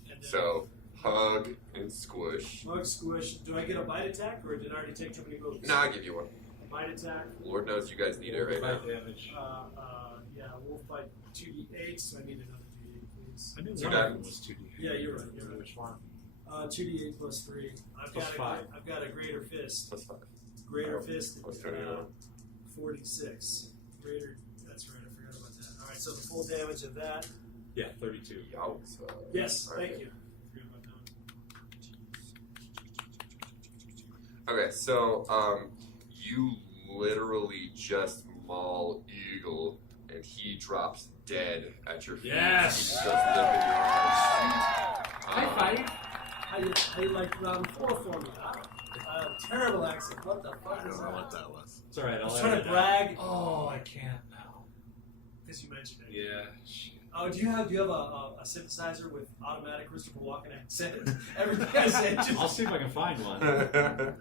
then So, hug and squish. Mug squish. Do I get a bite attack or did I already take too many moves? Nah, I'll give you one. Bite attack. Lord knows you guys need it right now. Fight damage. Yeah, wolf bite 2d8, so I need another d8, please. I knew Two one of them diamonds. was 2d8. Yeah, you're right. You're right. Which one? 2d8 plus 3. Plus 5. I've got a greater fist. Plus 5. Greater Fist, What's 29? 46. Greater, that's right, I forgot about that. Alright, so the full damage of that. Yeah, 32. Yes, All right. thank you. Okay, so you literally just maul Eagle, and he drops dead at your feet. Yes! He's just limping your arms. High five. How you like round 4 for me? Terrible accent. What the fuck is that? What that was. It's alright, I I'll was trying edit to it brag. out. Oh, I can't now. Because you mentioned it. Yeah. Shit. Oh, do you have a synthesizer with automatic Christopher Walken accent? Everything I say just... I'll see if I can find one.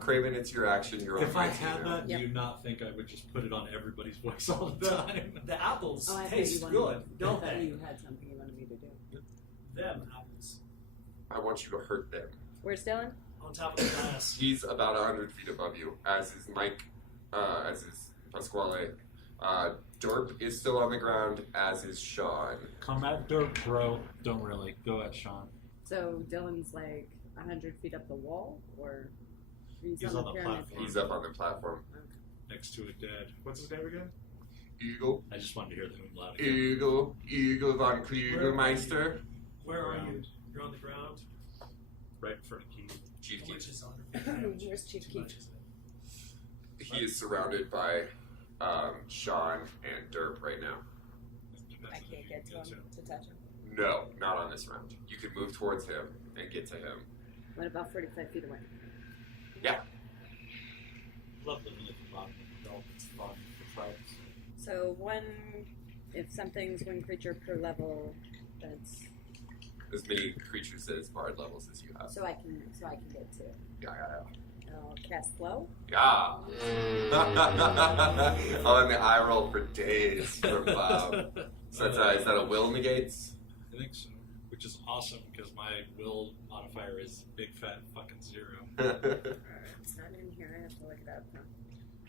Craven, it's your action. You're on If I my team had now. that, do you not think I would just put it on everybody's voice all the time? The apples Oh, I thought taste you good, wanted, don't I thought they? you had something you wanted me to do. Them apples. I want you to hurt them. Where's Dylan? On top of the glass. He's about 100 feet above you, as is Mike, as is Pasquale. Derp is still on the ground, as is Sean. Come at Dirt, bro. Don't really. Go at Sean. So Dylan's like 100 feet up the wall, or He's on the pyramid? platform. He's up on the platform. Next to a dead. What's his name again? Eagle. I just wanted to hear the umlaut again. Eagle von Kriegermeister. Where are you? You're on the ground. Right in front of Keith. Chief How much Keith. is 100 feet? Where's Chief Too much, Keith? isn't it? He is surrounded by Sean and Derp right now. I can't get to him to touch him. No, not on this round. You could move towards him and get to him. What about 45 feet away? Yeah. Love living at the bottom of the belt. It's fun for fights. So if something's one creature per level, that's As many creatures as bard levels as you have. so I can get to. Yeah. I'll cast flow. Yeah. Oh, and the eye roll for days from Bob. So is that a will negates? I think so. Which is awesome because my will modifier is big fat fucking 0. It's not in here. I have to look it up. Huh?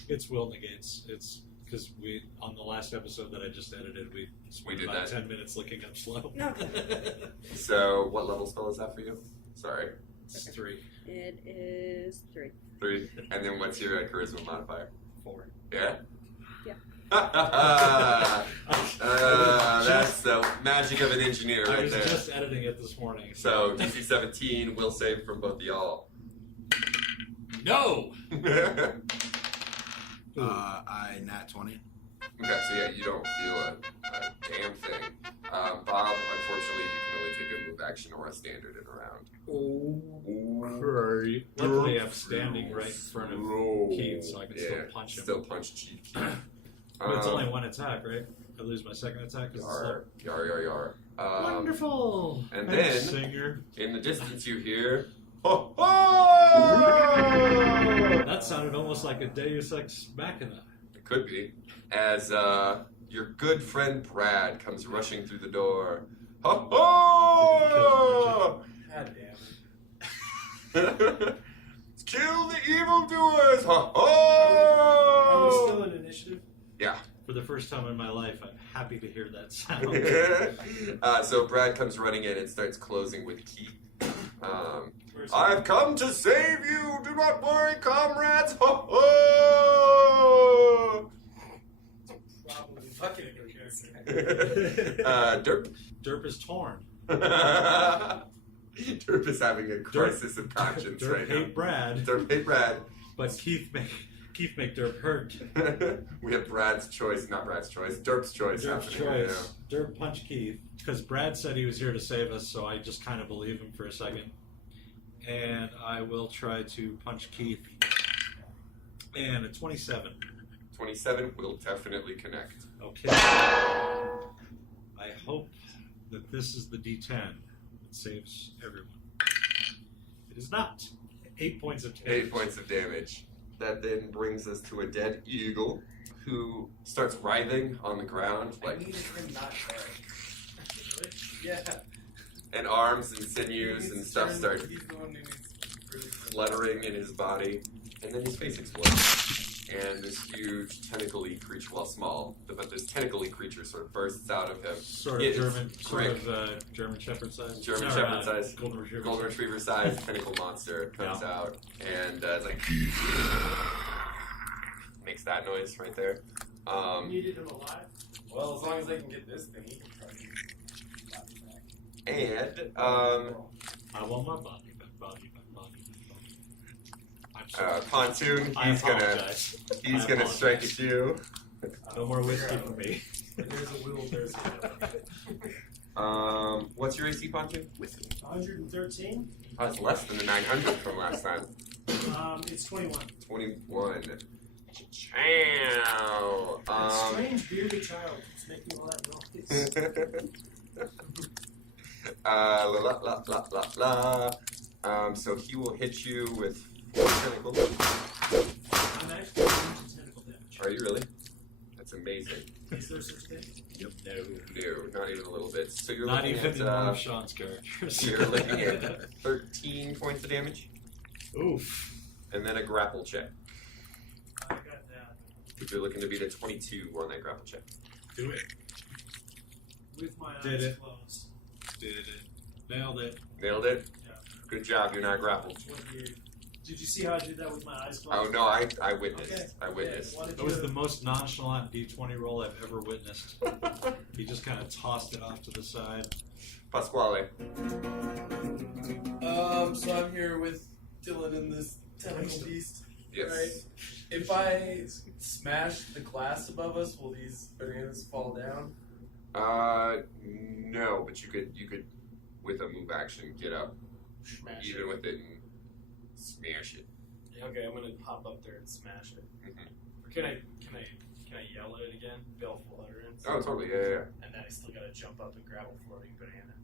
It's will negates. It's because we on the last episode that I just edited, we spent did about that. 10 minutes looking up slow. No. So what level spell is that for you? Sorry. It's 3. It is 3. 3. And then what's your charisma modifier? 4. Yeah? Yeah. That's the magic of an engineer I right was there. just editing it this morning. So DC 17 will save from both of y'all. No! I nat 20. Okay, so yeah, you don't feel a damn thing. Bob, unfortunately, you can only take a move action or a standard in a round. Okay. Luckily, I'm standing right in front of Keith, so I can still punch him. Still punch Chief Keith. But it's only one attack, right? I lose my second attack because it's slow. Yar. Wonderful! And Thanks, then, singer. in the distance you hear, ho ho! That sounded almost like a Deus Ex Machina. It could be. As your good friend Brad comes rushing through the door. Ho ho! God damn it. Kill the evildoers! Ho Are we ho! still in initiative? Yeah. For the first time in my life, I'm happy to hear that sound. So Brad comes running in and starts closing with Keith. I've come to save you! Do not worry, comrades! Ho ho! Probably fucking a good character. Derp. Derp is torn. Derp is having a crisis of conscience Derp right now. hate Brad. Derp hate Brad. But Keith make Derp hurt. We have Brad's choice, not Brad's choice. Derp's choice Derp's happening right choice. Derp punch Keith. Because Brad said he was here to save us, so I just kind of believe him for a second. And I will try to punch Keith. And a 27. 27 will definitely connect. Okay. I hope that this is the D10 that saves everyone. It is not. 8 points of damage. 8 points of damage. That then brings us to a dead eagle who starts writhing on the ground I like needed him not die. Yeah. and arms and sinews and stuff start He's the one who needs really fluttering in his body, and then his face explodes. and this huge tentacle-y creature, well, small, but this tentacle-y creature sort of bursts out of him. Sort It of is German Shepherd size. German No, Shepherd size, Golden Retriever. Golden Retriever size tentacle monster comes out, and it's like makes that noise right there. You needed him alive? Well, as long as I can get this thing, he can try to And I want my body back. I'm sorry. Pontoon, I he's gonna apologize. strike at you. No more whiskey for me. There's a will, there's What's your AC, Pontoon? 113. Oh, it's less than the 900 from last time. It's 21. 21. Chow. That strange bearded child keeps making all that noise. La la la la la la. So he will hit you with 4 tentacles. I'm actually doing tentacle damage. Are you really? That's amazing. Is there such thing? Yep. No, not even a little bit. So you're Not looking even at in one of Sean's characters. you're looking at 13 points of damage, Oof. and then a grapple check. I got that. If you're looking to beat a 22 on that grapple check. Do it. With my Did eyes it. closed. Did it. Nailed it. Nailed it. Yeah. Good job. You're not grappled. Did you see how I did that with my eyes closed? Oh no, I witnessed. Okay. I witnessed. Yeah, That was the most nonchalant D20 roll I've ever witnessed. He just kind of tossed it off to the side. Pasquale. So I'm here with Dylan and this tentacle beast. Yes. Right? If I smash the glass above us, will these bananas fall down? No, but you could, with a move action, get up, Smash even it. with it, and smash it. Okay, I'm gonna hop up there and smash it. Mm-hmm. Or can I yell at it again? Baleful utterance. Oh, totally. Yeah. And then I still gotta jump up and grab a floating banana.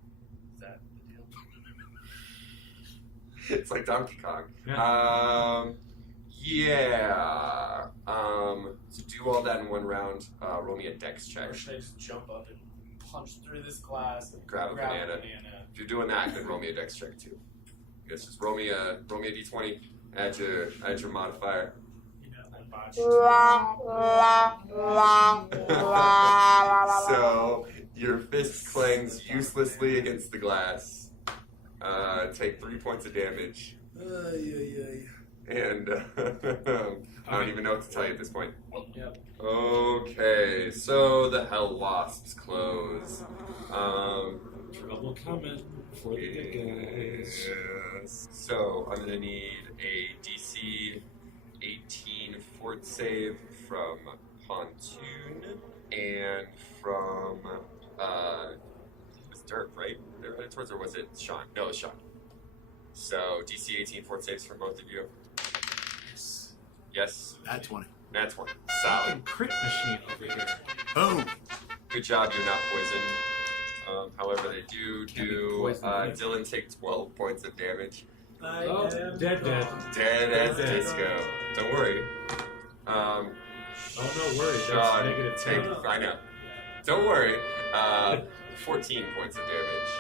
Is that the deal? It's like Donkey Kong. Yeah. Yeah. To do all that in one round, roll me a dex check. Or should I just jump up and punch through this glass and Grab a banana. If you're doing that, then roll me a dex check too. I guess just roll me a d20. Add your modifier. I botched. So your fist clangs uselessly against the glass. Take 3 points of damage, and I don't even know what to tell you at this point. Yep. Okay, so the Hell Wasps close. Trouble coming for the good guys. Yes. So I'm gonna need a DC 18 fort save from Pontoon and from it was Dirk, right? They're headed towards, or was it Sean? No, it was Sean. So DC 18 fort saves from both of you. Yes. At 20. That's one. Solid. Crit machine over here. Boom. Good job. You're not poisoned. However, they do Dylan take 12 points of damage. I Oh, am dead. Dead as Dead. disco. Don't worry. Oh, no worry. That's Sean, negative take, 10. I know. Don't worry. 14 points of damage.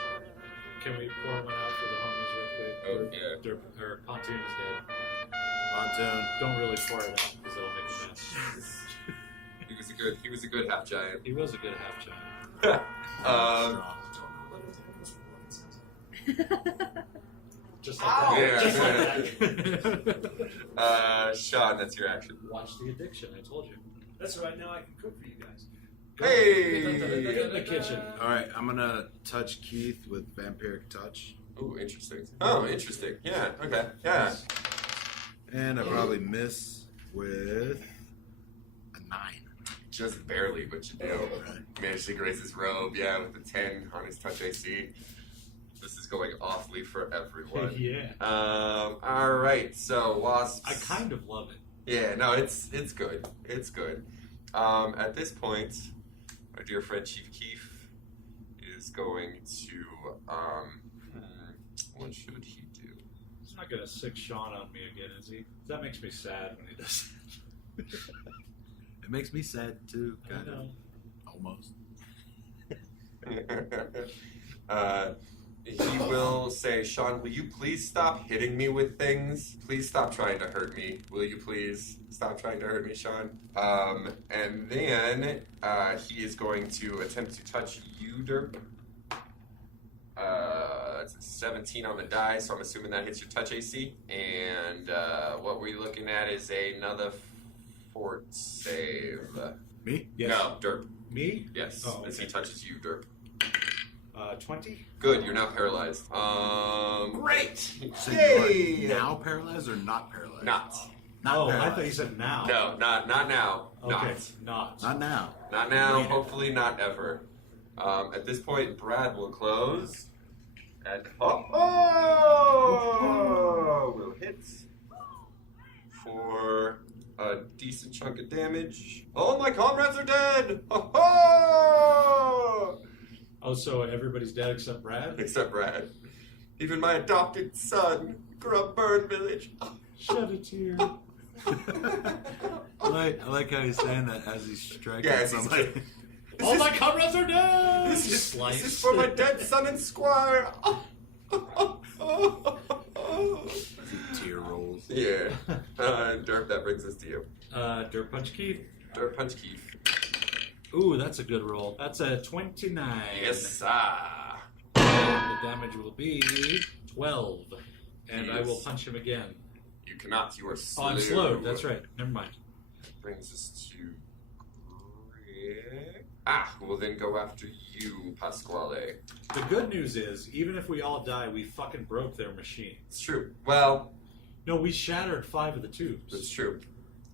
Can we pour one out for the homies real quick? Oh, yeah. Or Pontoon is dead. Pontoon. Don't really pour it out because it'll make a mess. He was a good half giant. He was a good half giant. Just like that. Yeah. Just like that. Sean, that's your action. Watch the addiction. I told you. That's right. Now I can cook for you guys. Hey! Get in the kitchen. All right, I'm gonna touch Keith with vampiric touch, Ooh, interesting. Oh, interesting. Yeah. Okay. Yeah. and I probably miss with a 9. Just barely, but you do. Managed to grace his robe, yeah, with a 10 on his touch AC. This is going awfully for everyone. Yeah. All right. So wasps. I kind of love it. Yeah. No, it's good. It's good. At this point, my dear friend Chief Keef is going to. What should he do? He's not gonna sick Sean on me again, is he? That makes me sad when he does. It makes me sad too, I kind know. of. Almost. he will say, Sean, will you please stop hitting me with things? Please stop trying to hurt me. Will you please stop trying to hurt me, Sean? And then he is going to attempt to touch you, Derp. It's a 17 on the die, so I'm assuming that hits your touch AC. And what we're looking at is another fort save. Me? Yes. No, Derp. Me? Yes, Oh, as he okay. touches you, Derp. 20? Good, you're now paralyzed. Great! So Yay! you are now paralyzed or not paralyzed? Not. Not Oh, I paralyzed. thought you said now. No, not now. Okay, not. Not now. Not now, Later. hopefully not ever. At this point, Brad will close. And will hit for a decent chunk of damage. All my comrades are dead! Oh, so everybody's dead except Brad? Except Brad. Even my adopted son, Grub Burn Village. Shed a tear. I like how he's saying that as he's striking Yeah, somebody. All my comrades are dead! This is Slice. for my dead son and squire. Tear rolls. Yeah. Derp, that brings us to you. Dirt Punch Keith. Derp Punch Keith. Ooh, that's a good roll. That's a 29. Yes, sir. And the damage will be 12. And I will Yes. punch him again. You cannot, you are Oh, slow. I'm slowed. That's right. Never mind. Brings us to Greg. Who will then go after you, Pasquale. The good news is, even if we all die, we fucking broke their machine. It's true. Well, No, we shattered 5 of the tubes. it's true.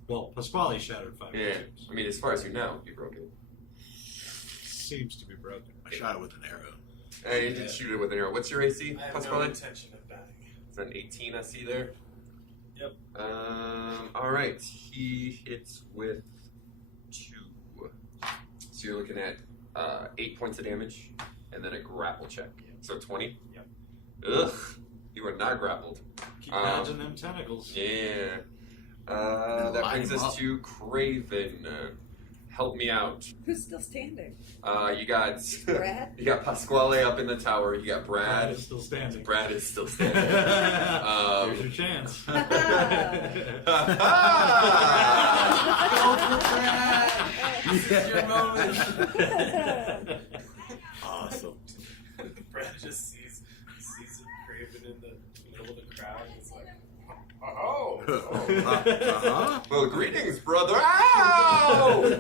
Well, Pasquale shattered 5 Yeah. of the tubes. I mean, as far as you know, you broke it. Seems to be broken. I shot it with an arrow. And you did shoot it with an arrow. What's your AC, I have no Pasquale? intention of dying. It's an 18 I see there. Yep. Alright. He hits with 2. So you're looking at 8 points of damage and then a grapple check. So 20? Yep. Ugh. You are not grappled. Keep dodging them tentacles. Yeah. Line That brings him us up. to Craven. Help me out. Who's still standing? You got Brad? you got Pasquale up in the tower. You got Brad Brad. is still standing. Brad is still standing. Here's your chance. This is your moment. Awesome. Brad just sees Craven in the middle of the crowd. And it's like, oh. Well, greetings, brother. Ow!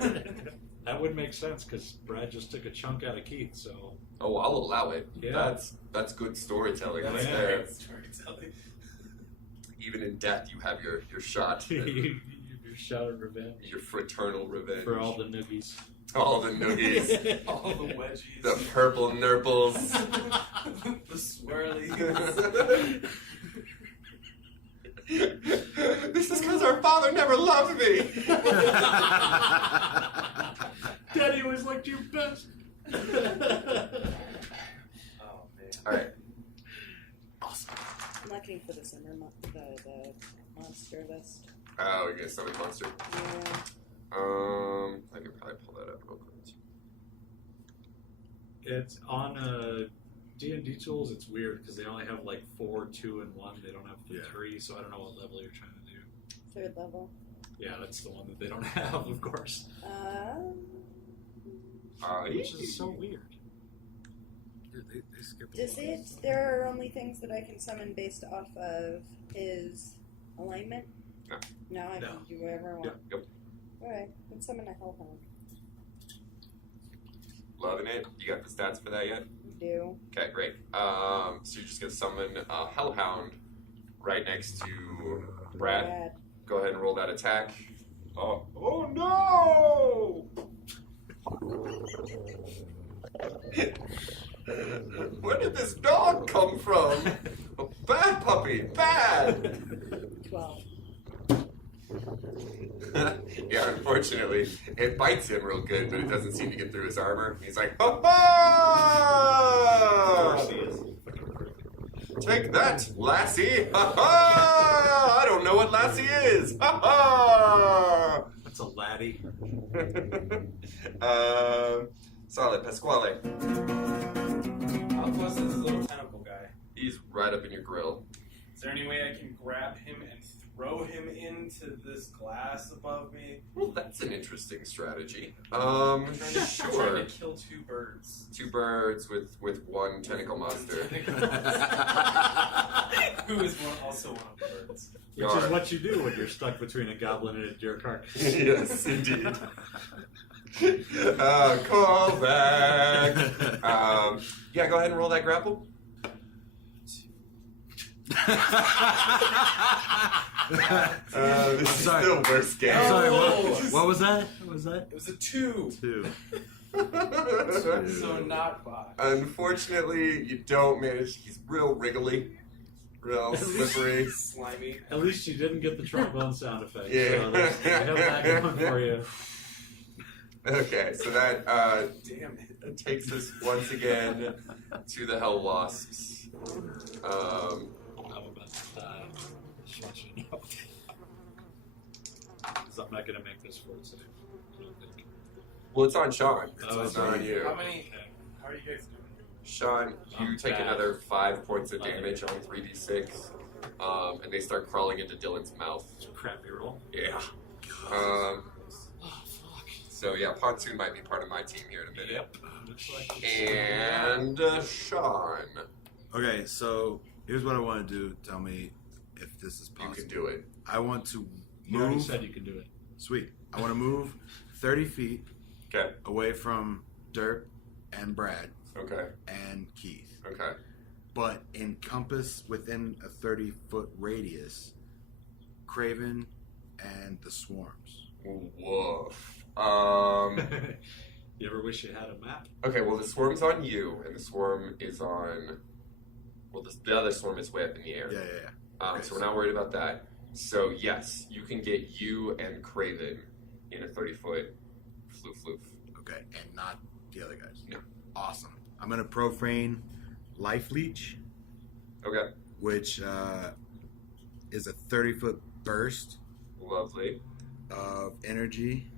That would make sense because Brad just took a chunk out of Keith, so. Oh, I'll allow it. Yeah. That's good storytelling right Yeah. there. Storytelling. Even in death, you have your shot. you shot of revenge Your fraternal revenge. for all the noogies. All the noogies. All the wedgies. The purple nurples. The swirlies. This is because our father never loved me. Daddy always liked you best. Oh, man. All right. I'm looking for the summer the monster list. Oh, you're gonna summon monster. Yeah. I can probably pull that up real quick. It's on D&D tools. It's weird because they only have like 4, 2, and 1. They don't have the 3, so I don't know what level you're trying to do. 3rd level. Yeah, that's the one that they don't have, of course. Which is so weird. They skip Does it? There are only things that I can summon based off of his alignment? No. No, I No. can do whatever I want. Yep. Alright, then summon a hellhound. Loving it. You got the stats for that yet? Do. Okay, great. So you're just gonna summon a hellhound right next to Brad. Go ahead and roll that attack. Oh no! Where did this dog come from? A bad puppy, bad! 12. Yeah, unfortunately, it bites him real good, but it doesn't seem to get through his armor. He's like, ha ha! Take that, lassie! Ha ha! I don't know what lassie is! Ha ha! That's a laddie. Solid, Pasquale. plus this little tentacle guy? He's right up in your grill. Is there any way I can grab him and throw him into this glass above me? Well, that's an interesting strategy. I'm trying Sure. to kill two birds. Two birds with one tentacle monster. Who is also one of the birds. Which is what you do when you're stuck between a goblin and a deer carcass. Yes, indeed. Call back. Yeah, go ahead and roll that grapple. This is the worst game. I'm sorry, what was that? What was that? It was a 2. 2. So not 5. Unfortunately, you don't manage. He's real wriggly, real slippery. Slimy. At least you didn't get the trombone sound effect. Yeah. So that's, I have that going for you. Okay, so that Damn it. that takes us once again to the Hell Wasps. I'm about to die. Just want you to know. 'Cause I'm not going to make this fort save. I don't think. Well, it's on Sean. Oh, It's not on you. How are you guys doing? Sean, you I'm take bad. another 5 points of damage on 3d6, and they start crawling into Dylan's mouth. It's a crappy roll. Yeah. Oh, fuck. So yeah, Pontoon might be part of my team here in a minute. Yep. Looks like And Sean, Okay, so here's what I want to do. Tell me if this is you possible. can do it. I want to You already move. said you can do it. Sweet. I want to move 30 feet Okay. away from Dirk and Brad Okay. and Keith, Okay. but encompass within a 30-foot radius Craven and the swarms. Woof. You ever wish you had a map? Okay, well, the swarm's on you, and the swarm is on. Well, the other swarm is way up in the air. Yeah. Okay, So we're not worried about that. So, yes, you can get you and Craven in a 30-foot floof. Okay, and not the other guys. No. Awesome. I'm gonna profane Life Leech, Okay, which is a 30-foot burst lovely. of energy,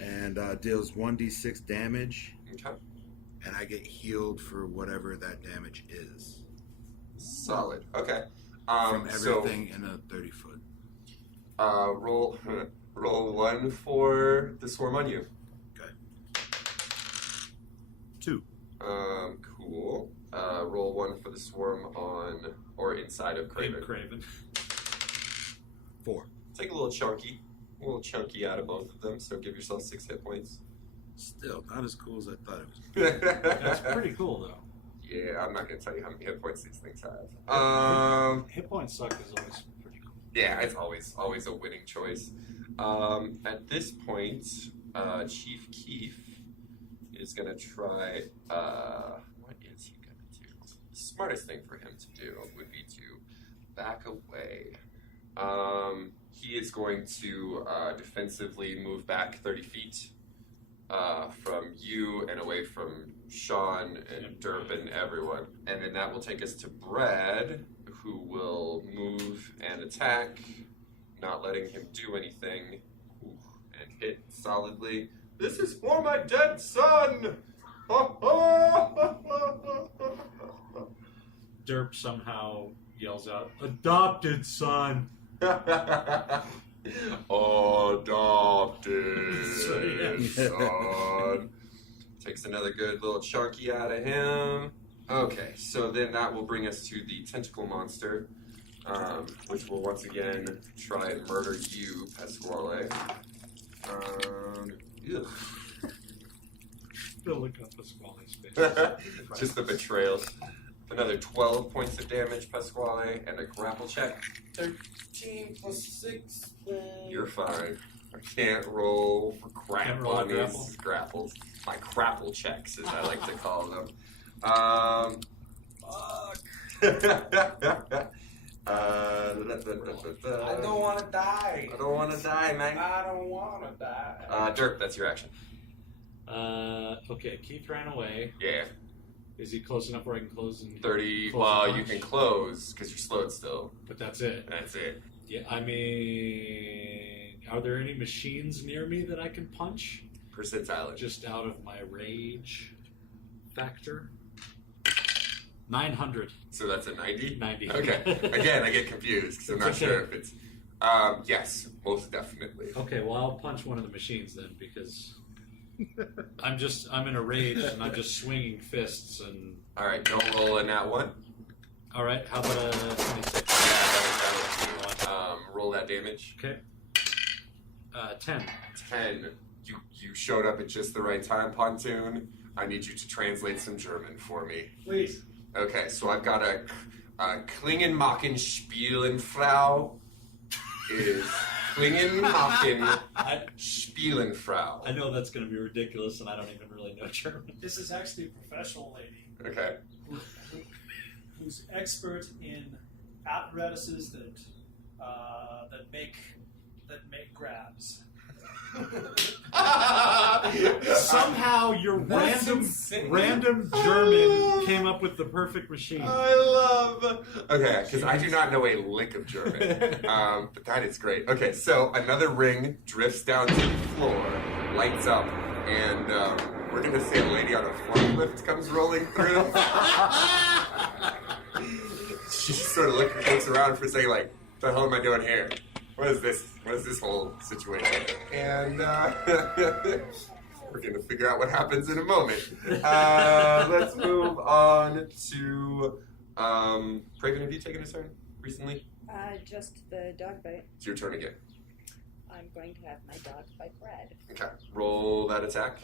and deals 1d6 damage, Okay, and I get healed for whatever that damage is solid. Okay. from So, everything in a 30-foot. roll 1 for the swarm on you. Okay. 2. Cool. Roll 1 for the swarm on or inside of Craven. Craven. 4. Take a little chunky out of both of them. So give yourself 6 hit points. Still not as cool as I thought it was. That's pretty cool, though. Yeah, I'm not gonna tell you how many hit points these things have. Hit points suck is always pretty cool. Yeah, it's always a winning choice. At this point, Chief Keef is gonna try. What is he gonna do? The smartest thing for him to do would be to back away. He is going to defensively move back 30 feet from you and away from Sean and Derp and everyone. And then that will take us to Brad, who will move and attack, not letting him do anything, and hit solidly. This is for my dead son! Derp somehow yells out, "Adopted son!" Adopted son. Takes another good little chunky out of him. Okay, so then that will bring us to the tentacle monster, which will once again try and murder you, Pasquale. Ugh. Still look up Pasquale's face. Just the betrayal. Another 12 points of damage, Pasquale, and a grapple check. 13 plus 6. You're fine. I can't roll for crap Can't roll on a these grapples. My crapple checks, as I like to call them. Fuck. I I don't want to die. I don't want to die, man. I don't want to die. Dirk, that's your action. Okay, Keith ran away. Yeah. Is he close enough where I can close and 30. close Well, the you punch? can close because you're slowed still. But that's it. That's it. Yeah, I mean, are there any machines near me that I can punch? Percentile. Just out of my rage factor. 900. So that's a 90? 90. Okay. Again, I get confused because I'm not sure if it's... yes, most definitely. Okay, well, I'll punch one of the machines then, because I'm in a rage and I'm just swinging fists and... All right, don't roll a nat 1. All right, how about a 26? Roll that damage. Okay. 10. 10. You showed up at just the right time, Pontoon. I need you to translate some German for me. Please. Okay, so I've got a Klingen machen spielen Frau is Klingen machen spielen Frau. I know that's going to be ridiculous, and I don't even really know German. This is actually a professional lady Okay. who's expert in apparatuses that make grabs. Somehow your random German came up with the perfect machine. I love. Okay, because I do not know a lick of German, but that is great. Okay, so another ring drifts down to the floor, lights up, and we're gonna say a lady on a forklift comes rolling through. She sort of looks around for a second, like, "What the hell am I doing here? What is this? What is this whole situation?" And we're going to figure out what happens in a moment. Let's move on to Craven. Have you taken a turn recently? Just the dog bite. It's your turn again. I'm going to have my dog bite Brad. Okay, roll that attack.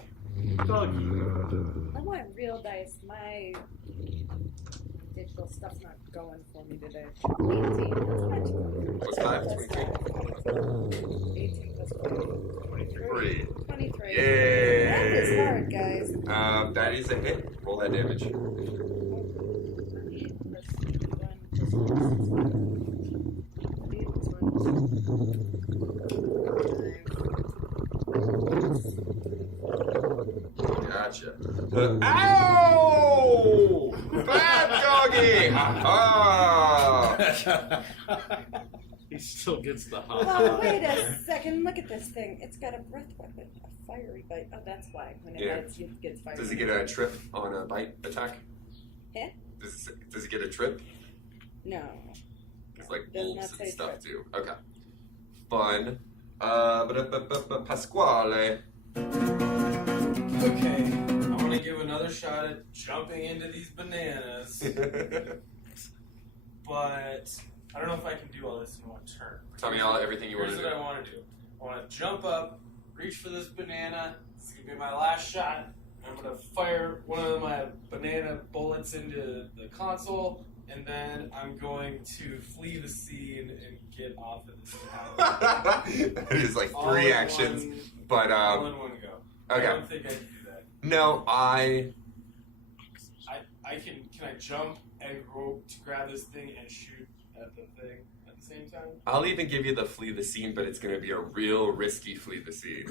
I want real dice. My digital stuff's not going for me today. 18. What's 5? 23? 18 plus 23. 23. Yay! That is hard, guys. That is a hit. Roll that damage. 8 plus 1 Gotcha. Ow! Bad doggy! Ah! He still gets the Oh, wait a second. Look at this thing. It's got a breath weapon, a fiery bite. Oh, that's why. When it bites, it gets fiery. Does he get a trip on a bite attack? Yeah? Does he get a trip? No. It's like Does wolves not and say stuff trip. too. Okay. Fun. Pasquale. Okay, I'm gonna give another shot at jumping into these bananas, but I don't know if I can do all this in one turn. Tell me everything you want to do. Here's what I want to do. I want to jump up, reach for this banana. It's gonna be my last shot. I'm gonna fire one of my banana bullets into the console, and then I'm going to flee the scene and get off of this tower. It is like 3 actions, but all in one go. Okay. I don't think I can do that. No, I can I jump and go to grab this thing and shoot at the thing at the same time? I'll even give you the flee the scene, but it's going to be a real risky flee the scene.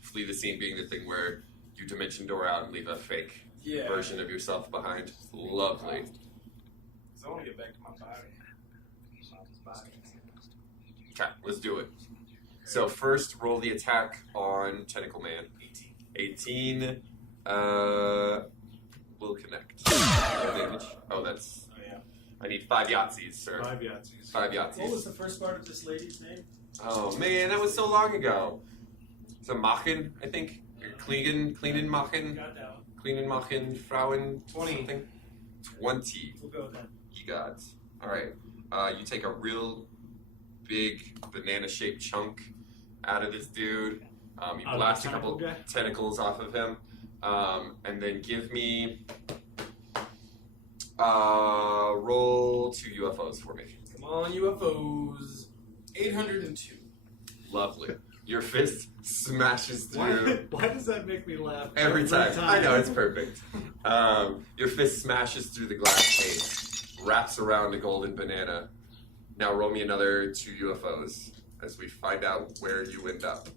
Flee the scene being the thing where you dimension door out and leave a fake version of yourself behind. Lovely. So I want to get back to my body. Okay, let's do it. So first, roll the attack on Tentacle Man. 18. Will connect. Damage. Oh, that's... Oh, yeah. I need 5 Yahtzees, sir. 5 Yahtzees. 5 Yahtzees. What was the first part of this lady's name? Oh, man, that was so long ago. It's a Machen, I think. Kleinen Machen. Got that one. Kleinen Machen, Frauen, 20. something. 20. We'll go with that. You got. Alright. You take a real big banana-shaped chunk out of this dude. You Out of blast the a couple tentacle guy? tentacles off of him. And then give me... roll 2 UFOs for me. Come on, UFOs. 802. Lovely. Your fist smashes through... Why does that make me laugh? Every time. I know, it's perfect. Your fist smashes through the glass case, wraps around a golden banana. Now roll me another 2 UFOs as we find out where you end up.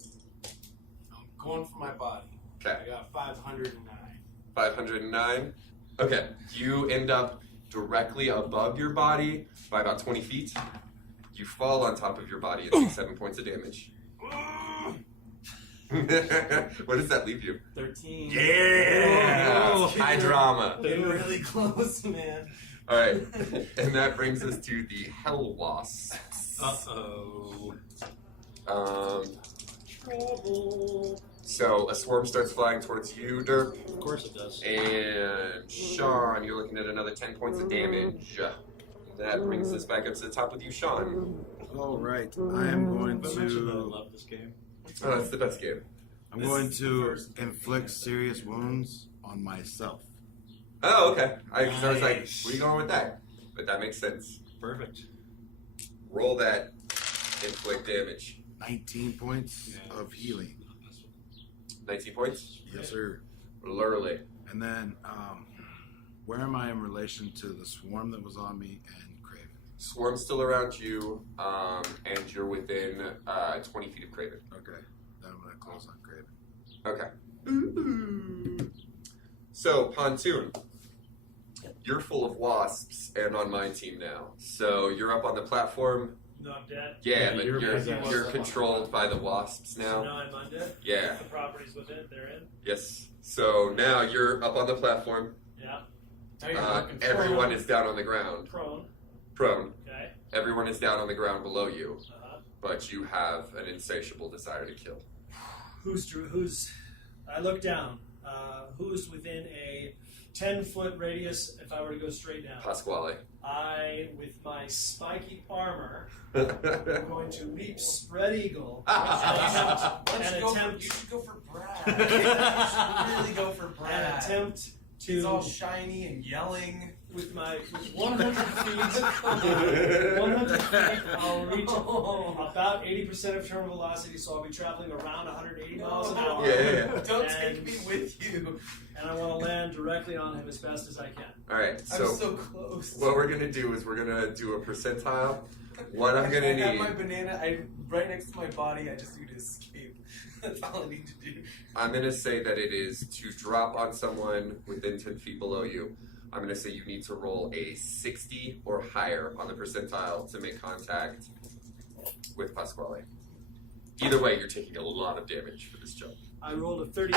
I'm going for my body. Okay. I got 509. 509. Okay. You end up directly above your body by about 20 feet. You fall on top of your body and take 7 points of damage. What does that leave you? 13. Yeah! High drama. Getting really close, man. All right, and that brings us to the Hell Wasps. Uh-oh. Trouble. So a swarm starts flying towards you, Derp, Of course it does. and Sean, you're looking at another 10 points of damage. That brings us back up to the top with you, Sean. All right, I am going But mention that I to. love this game. Oh, that's the best game. I'm going to inflict serious wounds on myself. Oh, okay. I was like, Nice. where are you going with that? But that makes sense. Perfect. Roll that inflict damage. 19 points Yeah. of healing. 19 points? Yes, sir. Literally. And then, where am I in relation to the swarm that was on me and Craven? Swarm's still around you, and you're within 20 feet of Craven. Okay, then I'm going to close on Craven. Okay. So, Pontoon, you're full of wasps and on my team now. So you're up on the platform. No, I'm dead. Yeah, Yeah, but you're you're possessed. controlled by the wasps So now. now I'm undead. Yeah. The properties with it, they're in. Yes. So now you're up on the platform. Yeah. Everyone is down on the ground. Prone. Prone. Okay. Everyone is down on the ground below you, Uh-huh. but you have an insatiable desire to kill. Who's? I look down. Who's within a 10-foot radius if I were to go straight down? Pasquale. I, with my spiky armor, am going to leap spread eagle and attempt. You should go for Brad. You should really go for And Brad. attempt He's to, all shiny and yelling. with 100 feet, 100 feet, I'll reach about 80% of terminal velocity, so I'll be traveling around 180 miles an hour. Yeah. Don't And- take me with you. And I want to land directly on him as best as I can. All right. I'm so close. what we're gonna do is we're gonna do a percentile. What I'm gonna I have need. my banana right next to my body. I just need to escape. That's all I need to do. I'm gonna say that it is to drop on someone within 10 feet below you. I'm gonna say you need to roll a 60 or higher on the percentile to make contact with Pasquale. Either way, you're taking a lot of damage for this jump. I rolled a 38.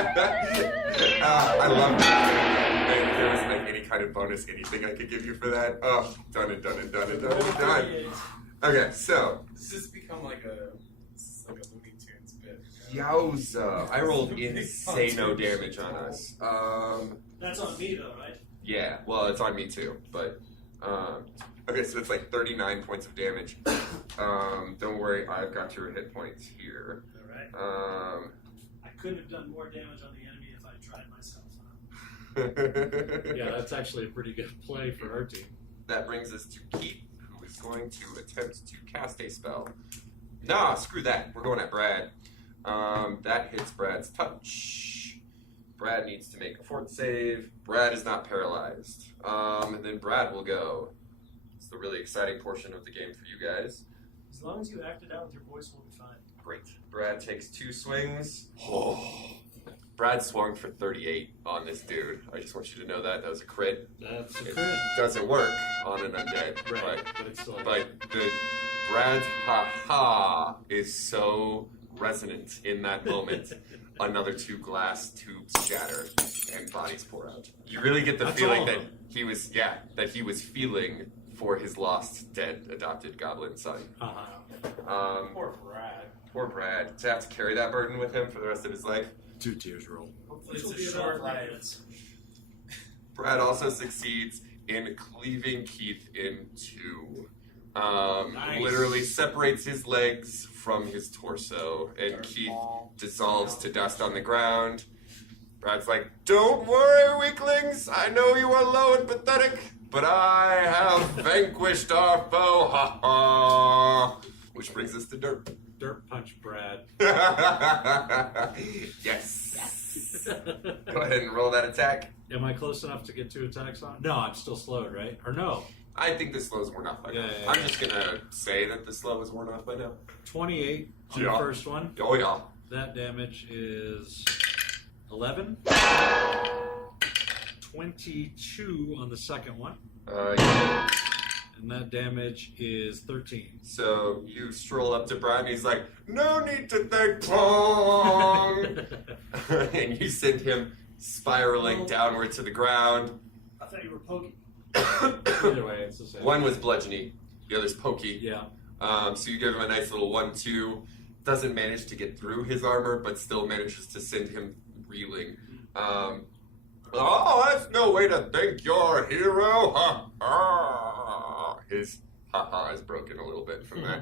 I love that. If there was like any kind of bonus, anything I could give you for that. Oh, done and done and done and done and done. 38. Okay, so This has become like a Looney Tunes bit. Yowza. I rolled insano damage on us. That's on me, though, right? Yeah, well, it's on me too, but okay, so it's like 39 points of damage. Don't worry, I've got your hit points here. All right. I couldn't have done more damage on the enemy if I tried myself. Yeah, that's actually a pretty good play for our team. That brings us to Keith, who is going to attempt to cast a spell. Nah, screw that. We're going at Brad. That hits Brad's touch. Brad needs to make a fort save. Brad is not paralyzed. And then Brad will go. It's the really exciting portion of the game for you guys. As long as you act it out with your voice, we'll be fine. Great. Brad takes 2 swings. Brad swung for 38 on this dude. I just want you to know that. That was a crit. That's a It crit. doesn't work on an undead. Right, but it's still But the Brad's ha-ha is so resonant in that moment. Another 2 glass tubes shatter and bodies pour out. You really get the That's feeling all that of them. he was feeling for his lost, dead, adopted goblin son. Uh-huh. Poor Brad. Poor Brad. To have to carry that burden with him for the rest of his life. 2 tears roll. Hopefully Which will it's be a about short 5 life. minutes. Brad also succeeds in cleaving Keith in 2. Nice. Literally separates his legs from his torso, and Keith dissolves to dust on the ground. Brad's like, "Don't worry, weaklings. I know you are low and pathetic, but I have vanquished our foe." Ha ha. Which brings us to Dirt. Dirt punch Brad. Yes. Go ahead and roll that attack. Am I close enough to get 2 attacks on? No, I'm still slowed, right? Or no? I think the slow's worn off by now. Yeah. I'm just gonna say that the slow is worn off by now. 28 on Yeah. the first one. Oh yeah. That damage is 11. 22 on the second one. Yeah. And that damage is 13. So you stroll up to Brad and he's like, no need to thank Pong! And you send him spiraling downward to the ground. I thought you were poking. Either way, it's the same. One was bludgeony, the other's pokey. Yeah. So you give him a nice little 1-2. Doesn't manage to get through his armor, but still manages to send him reeling. Oh, that's no way to thank your hero. Ha ha. His ha ha is broken a little bit from that.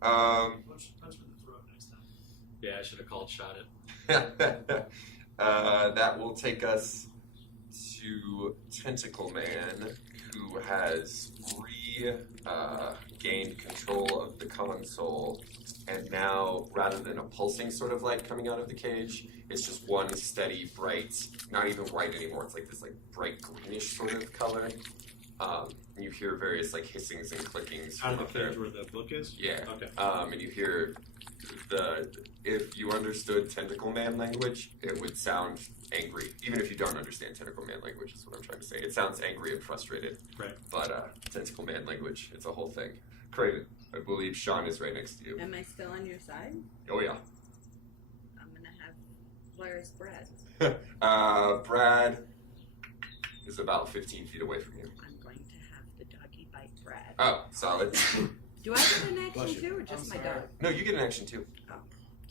Punch him in the throat next time. Yeah, I should have called shot it. That will take us to Tentacle Man, who has regained control of the console, and now, rather than a pulsing sort of light coming out of the cage, it's just one steady, bright, not even white anymore, it's like this like bright greenish sort of color. You hear various like hissings and clickings Out of from the up there. cage where the book is? Yeah. Okay. And you hear if you understood Tentacle Man language, it would sound angry. Even if you don't understand Tentacle Man language, is what I'm trying to say. It sounds angry and frustrated. Right. But Tentacle Man language, it's a whole thing. Craven, I believe Sean is right next to you. Am I still on your side? Oh yeah. I'm gonna have where's Brad? Brad is about 15 feet away from you. I'm going to have the doggy bite Brad. Oh, solid. Do I get an Bless action you. too, or just my dog? No, you get an action too. Oh,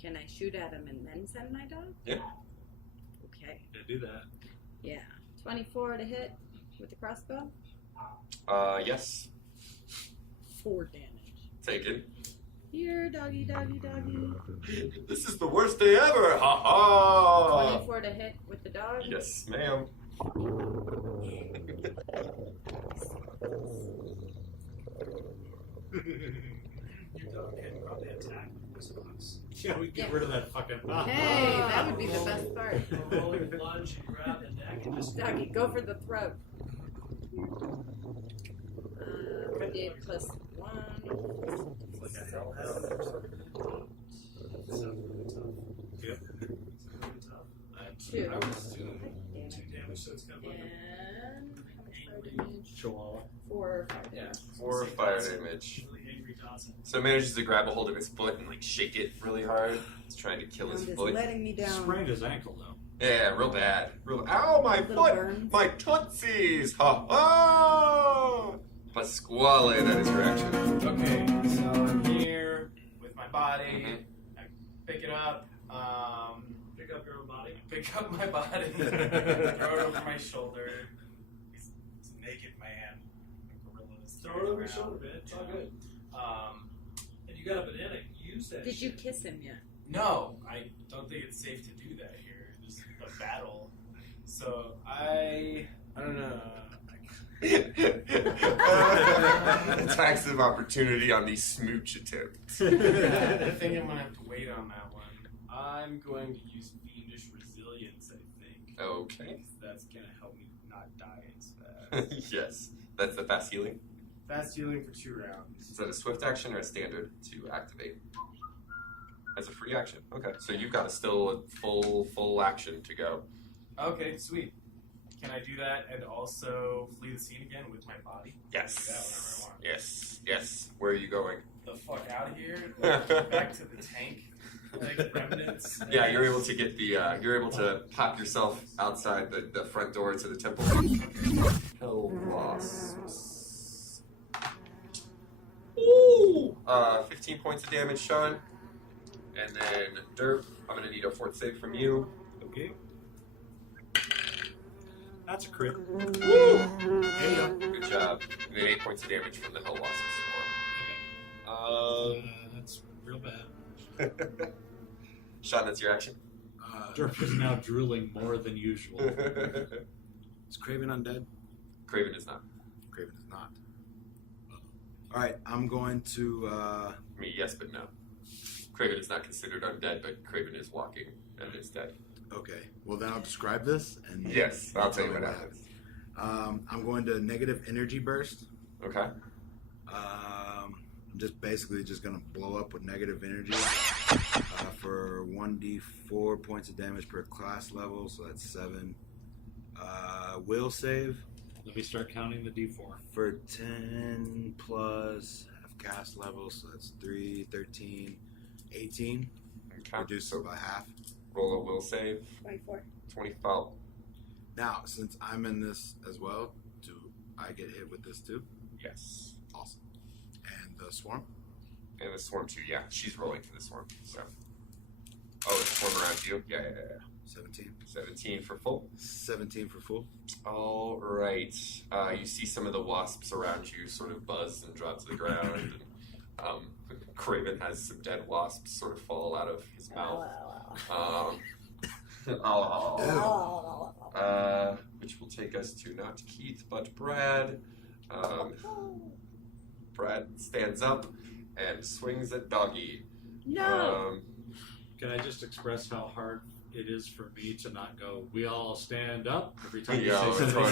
can I shoot at him and then send my dog? Yeah. Okay. Yeah, do that. Yeah. 24 to hit with the crossbow. Yes. 4 damage. Take it. Here, doggy, doggy, doggy. This is the worst day ever. Ha ha. 24 to hit with the dog. Yes, ma'am. Your dog can probably attack with response. Yeah, we get rid of that fucking. Hey, that would be the best part. A rolling lunge and grab the neck and just Doggy, go for the throat. 58 plus 1. It's like a hellhound or something. Yep. It's really tough. 2. I would assume 2 damage, so it's kind of like And how much fire damage? Chihuahua. 4 fire Yeah. damage. 4 fire damage. really angry Dawson. So it manages to grab a hold of his foot and like shake it really hard. He's trying to kill his I'm just foot. letting me down. Sprained his ankle though. Yeah, real bad. Real. Ow, my Little foot! burns. My tootsies! Ha ha! Pasquale, that is your action. Okay, so I'm here with my body. Mhm. I pick it up. Pick up your own body. Pick up my body. Throw it over my shoulder. He's a naked man. A gorilla is Throw it over your around. shoulder, man. It's all good. And you got a banana. Use that. Did you shit. kiss him yet? No, I don't think it's safe to do that here. There's a battle. So I don't know. Attacks of opportunity on the smooch attempt. I think I'm gonna have to wait on that one. I'm going to use fiendish resilience, I think. Okay. That's gonna help me not die as fast. Yes. That's the fast healing. Fast healing for 2 rounds. Is that a swift action or a standard to activate? As a free action. Okay. So you've got still a full action to go. Okay, sweet. Can I do that and also flee the scene again with my body? Yes. Do that whenever I want. Yes. Yes. Where are you going? The fuck out of here. Back to the tank. Like remnants. Yeah, you're able to get the you're able to pop yourself outside the front door to the temple. Hell wasps. Ooh! 15 points of damage, Sean. And then Derp, I'm gonna need a fort save from you. Okay. That's a crit. Woo! Good job. And then 8 points of damage from the hell wasps. That's real bad. Sean, that's your action. Derp is now drooling more than usual. Is Craven undead? Craven is not. Craven is not. All right, I'm going to. I mean, yes, but no. Craven is not considered undead, but Craven is walking and is dead. Okay, well then I'll describe this and. Yes, I'll tell you what happens. I'm going to negative energy burst. Okay. I'm just basically just gonna blow up with negative energy for 1d4 points of damage per class level, so that's 7. Will save. Let me start counting the D4. For 10 plus half cast level, so that's 3, 13, 18. Reduce it by half. Roll a will save. 24. 25. Now, since I'm in this as well, do I get hit with this too? Yes. Awesome. And the swarm? And the swarm too, yeah. She's rolling for the swarm, so. Oh, the swarm around you? Yeah. 17. 17 for full. 17 for full. All right. You see some of the wasps around you sort of buzz and drop to the ground. And, Craven has some dead wasps sort of fall out of his mouth. Which will take us to not Keith, but Brad. Brad stands up and swings at Doggy. No! Can I just express how hard it is for me to not go, we all stand up every time you Yeah, say something?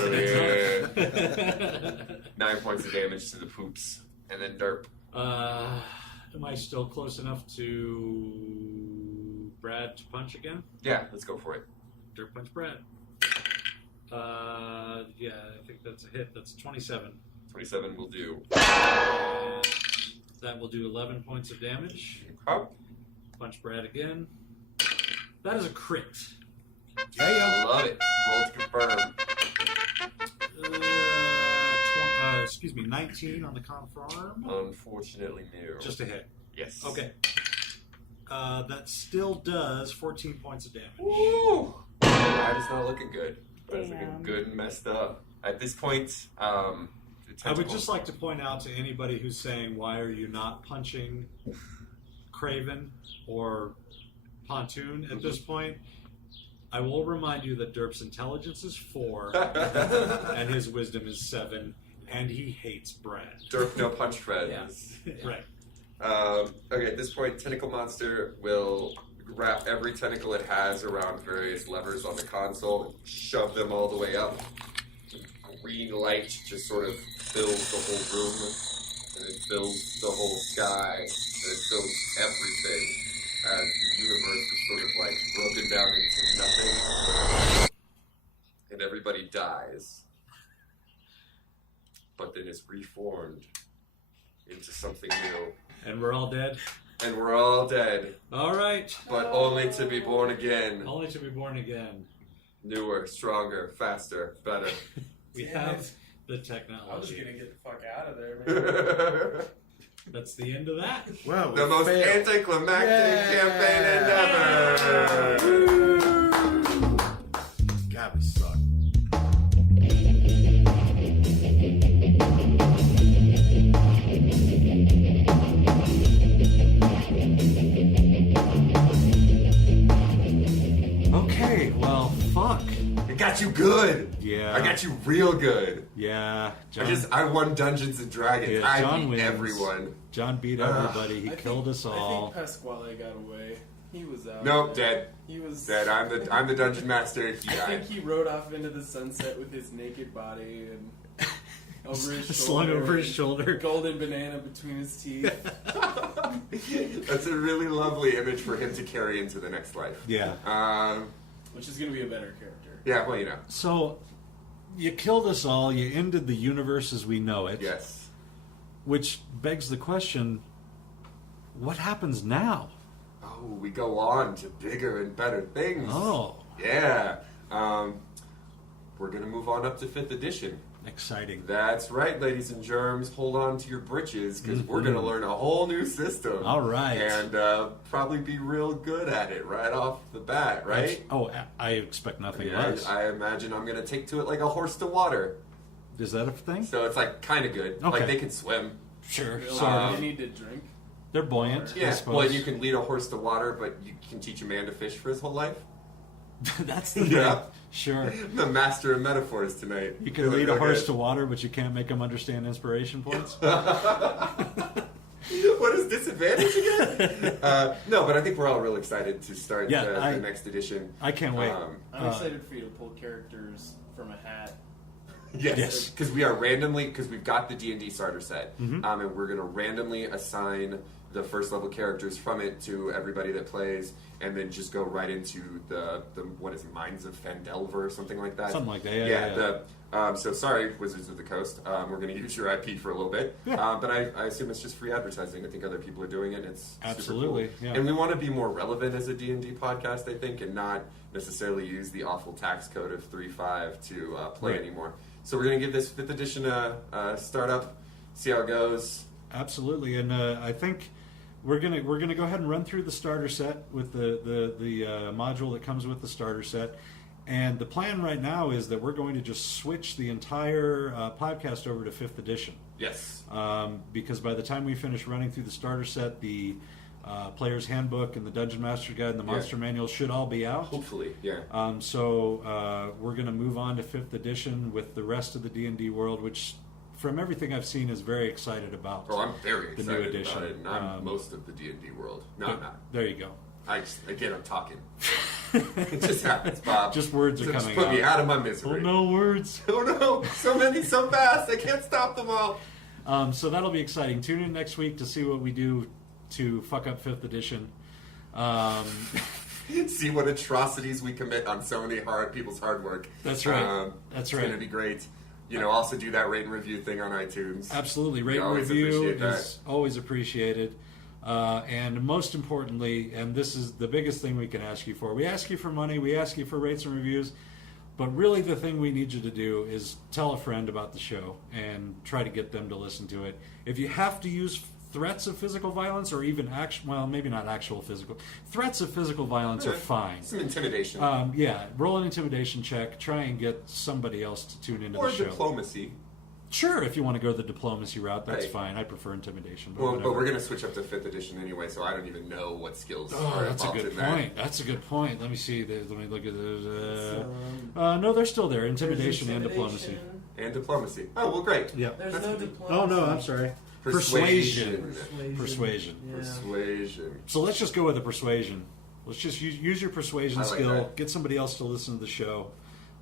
totally. 9 points of damage to the poops. And then Derp. Am I still close enough to Brad to punch again? Yeah, let's go for it. Dirt punch Brad. Yeah, I think that's a hit. That's 27. 27 will do. And that will do 11 points of damage. Okay. Punch Brad again. That is a crit. I love it. Roll to confirm. Excuse me, 19 on the confirm. Unfortunately, no. Just a hit. Yes. Okay. That still does 14 points of damage. Woo! Brad is not looking good. Brad's looking Damn. good and messed up. At this point, I would just like to point out to anybody who's saying, why are you not punching Craven or Pontoon at this point? I will remind you that Derp's intelligence is 4 and his wisdom is 7, and he hates Brad. Derp no punch friends. Yeah. Right. Okay, at this point, Tentacle Monster will wrap every tentacle it has around various levers on the console, shove them all the way up. Green light just sort of fills the whole room, and it fills the whole sky, and it fills everything as the universe is sort of like broken down into nothing, and everybody dies, but then is reformed into something new. And we're all dead? And we're all dead. All right. But only to be born again. Only to be born again. Newer, stronger, faster, better. We have the I was technology. gonna get the fuck out of there, man. That's the end of that. Well, The most anticlimactic campaign ever. God, we suck. Okay, well, fuck. It got you good. Yeah. I got you real good. Yeah. John, I won Dungeons and Dragons. Yeah, I John beat wins. everyone. John beat everybody. He I killed think- us all. I think Pasquale got away. He was out. Nope, there. dead. He was Dead. I'm the dungeon master. He I think died. he rode off into the sunset with his naked body and over his shoulder. Slung over his shoulder. Golden banana between his teeth. That's a really lovely image for him to carry into the next life. Yeah. Which is going to be a better character. Yeah, well, you know. So, you killed us all. You ended the universe as we know it. Yes. Which begs the question, what happens now? Oh, we go on to bigger and better things. Oh. Yeah. We're going to move on up to 5th edition. Exciting. That's right, ladies and germs. Hold on to your britches, because we're going to learn a whole new system. All right. And probably be real good at it right off the bat, right? I expect nothing Yeah, less. I imagine I'm going to take to it like a horse to water. Is that a thing? So it's like kind of good. Okay. Like they can swim. Sure. They So need to drink. they're buoyant, I Yeah. suppose. Well, you can lead a horse to water, but you can teach a man to fish for his whole life. That's the Yeah. thing. Sure. The master of metaphors tonight. You can lead a horse to water, but you can't make him understand inspiration points. What is disadvantage again? No, but I think we're all real excited to start the next edition. I can't wait. I'm excited for you to pull characters from a hat. Yes, because we are randomly, because we've got the D&D starter set, Mm-hmm. and we're going to randomly assign the first level characters from it to everybody that plays, and then just go right into the what is it, Mines of Fandelver or something like that. Something like that. Yeah. So sorry, Wizards of the Coast. We're going to use your IP for a little bit, but I assume it's just free advertising. I think other people are doing it. It's absolutely super cool. Yeah. And we want to be more relevant as a D&D podcast, I think, and not necessarily use the awful tax code of 3.5 to play anymore. So we're going to give this 5th edition a start up, see how it goes. Absolutely, and I think we're gonna go ahead and run through the starter set with the module that comes with the starter set. And the plan right now is that we're going to just switch the entire podcast over to 5th edition. Yes. Because by the time we finish running through the starter set, the Player's Handbook and the Dungeon Master Guide and the Monster Manual should all be out. Hopefully, yeah. So we're going to move on to 5th edition with the rest of the D&D world, which, from everything I've seen, is very excited about. Oh, I'm very excited the new edition. about it. Not most of the D&D world. No, I'm not. There you go. I'm talking. It just happens, Bob. Just words are coming put out. me out of my misery. Oh, no words. Oh, no. So many, so fast. I can't stop them all. So that'll be exciting. Tune in next week to see what we do to fuck up 5th edition. See what atrocities we commit on so many people's hard work. That's right. That's right. It's going to be great. Also do that rate and review thing on iTunes. Absolutely. Rate and review is always appreciated. And most importantly, and this is the biggest thing we can ask you for, we ask you for money, we ask you for rates and reviews, but really the thing we need you to do is tell a friend about the show and try to get them to listen to it. If you have to use threats of physical violence or even maybe not actual physical, threats of physical violence are fine. Some intimidation. Roll an intimidation check, try and get somebody else to tune into the show. Or diplomacy. Sure, if you want to go the diplomacy route, that's fine. I prefer intimidation. But we're going to switch up to 5th edition anyway, so I don't even know what skills are that's involved a good in point. That's a good point. Let me see. Let me look at those. No, they're still there. Intimidation and diplomacy. And diplomacy. Oh, well, great. Yeah. There's no diplomacy. Oh, no, I'm sorry. Persuasion. Persuasion. So let's just go with the persuasion. Let's just use your persuasion skill. That. Get somebody else to listen to the show.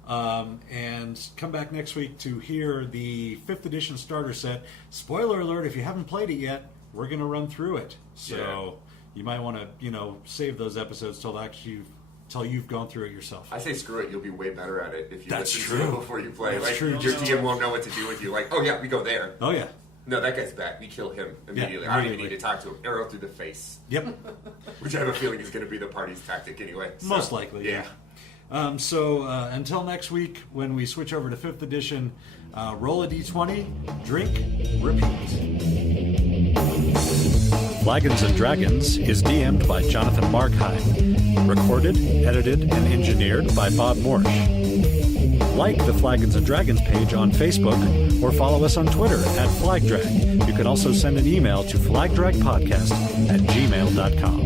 And come back next week to hear the 5th edition starter set. Spoiler alert, if you haven't played it yet, we're going to run through it. So you might want to, save those episodes till you've gone through it yourself. I say screw it, you'll be way better at it if you That's listen true. to it before you play. That's true. Your DM won't know what to do with you. Like, oh yeah, we go there. Oh yeah. No, that guy's back. We kill him immediately. I don't even need to talk to him. Arrow through the face. Yep. Which I have a feeling is going to be the party's tactic anyway. So, Most likely, yeah. So until next week, when we switch over to 5th edition, roll a d20, drink, repeat. Flagons and Dragons is DM'd by Jonathan Markheim. Recorded, edited, and engineered by Bob Morsch. Like the Flagons and Dragons page on Facebook or follow us on Twitter @FlagDrag. You can also send an email to flagdragpodcast@gmail.com.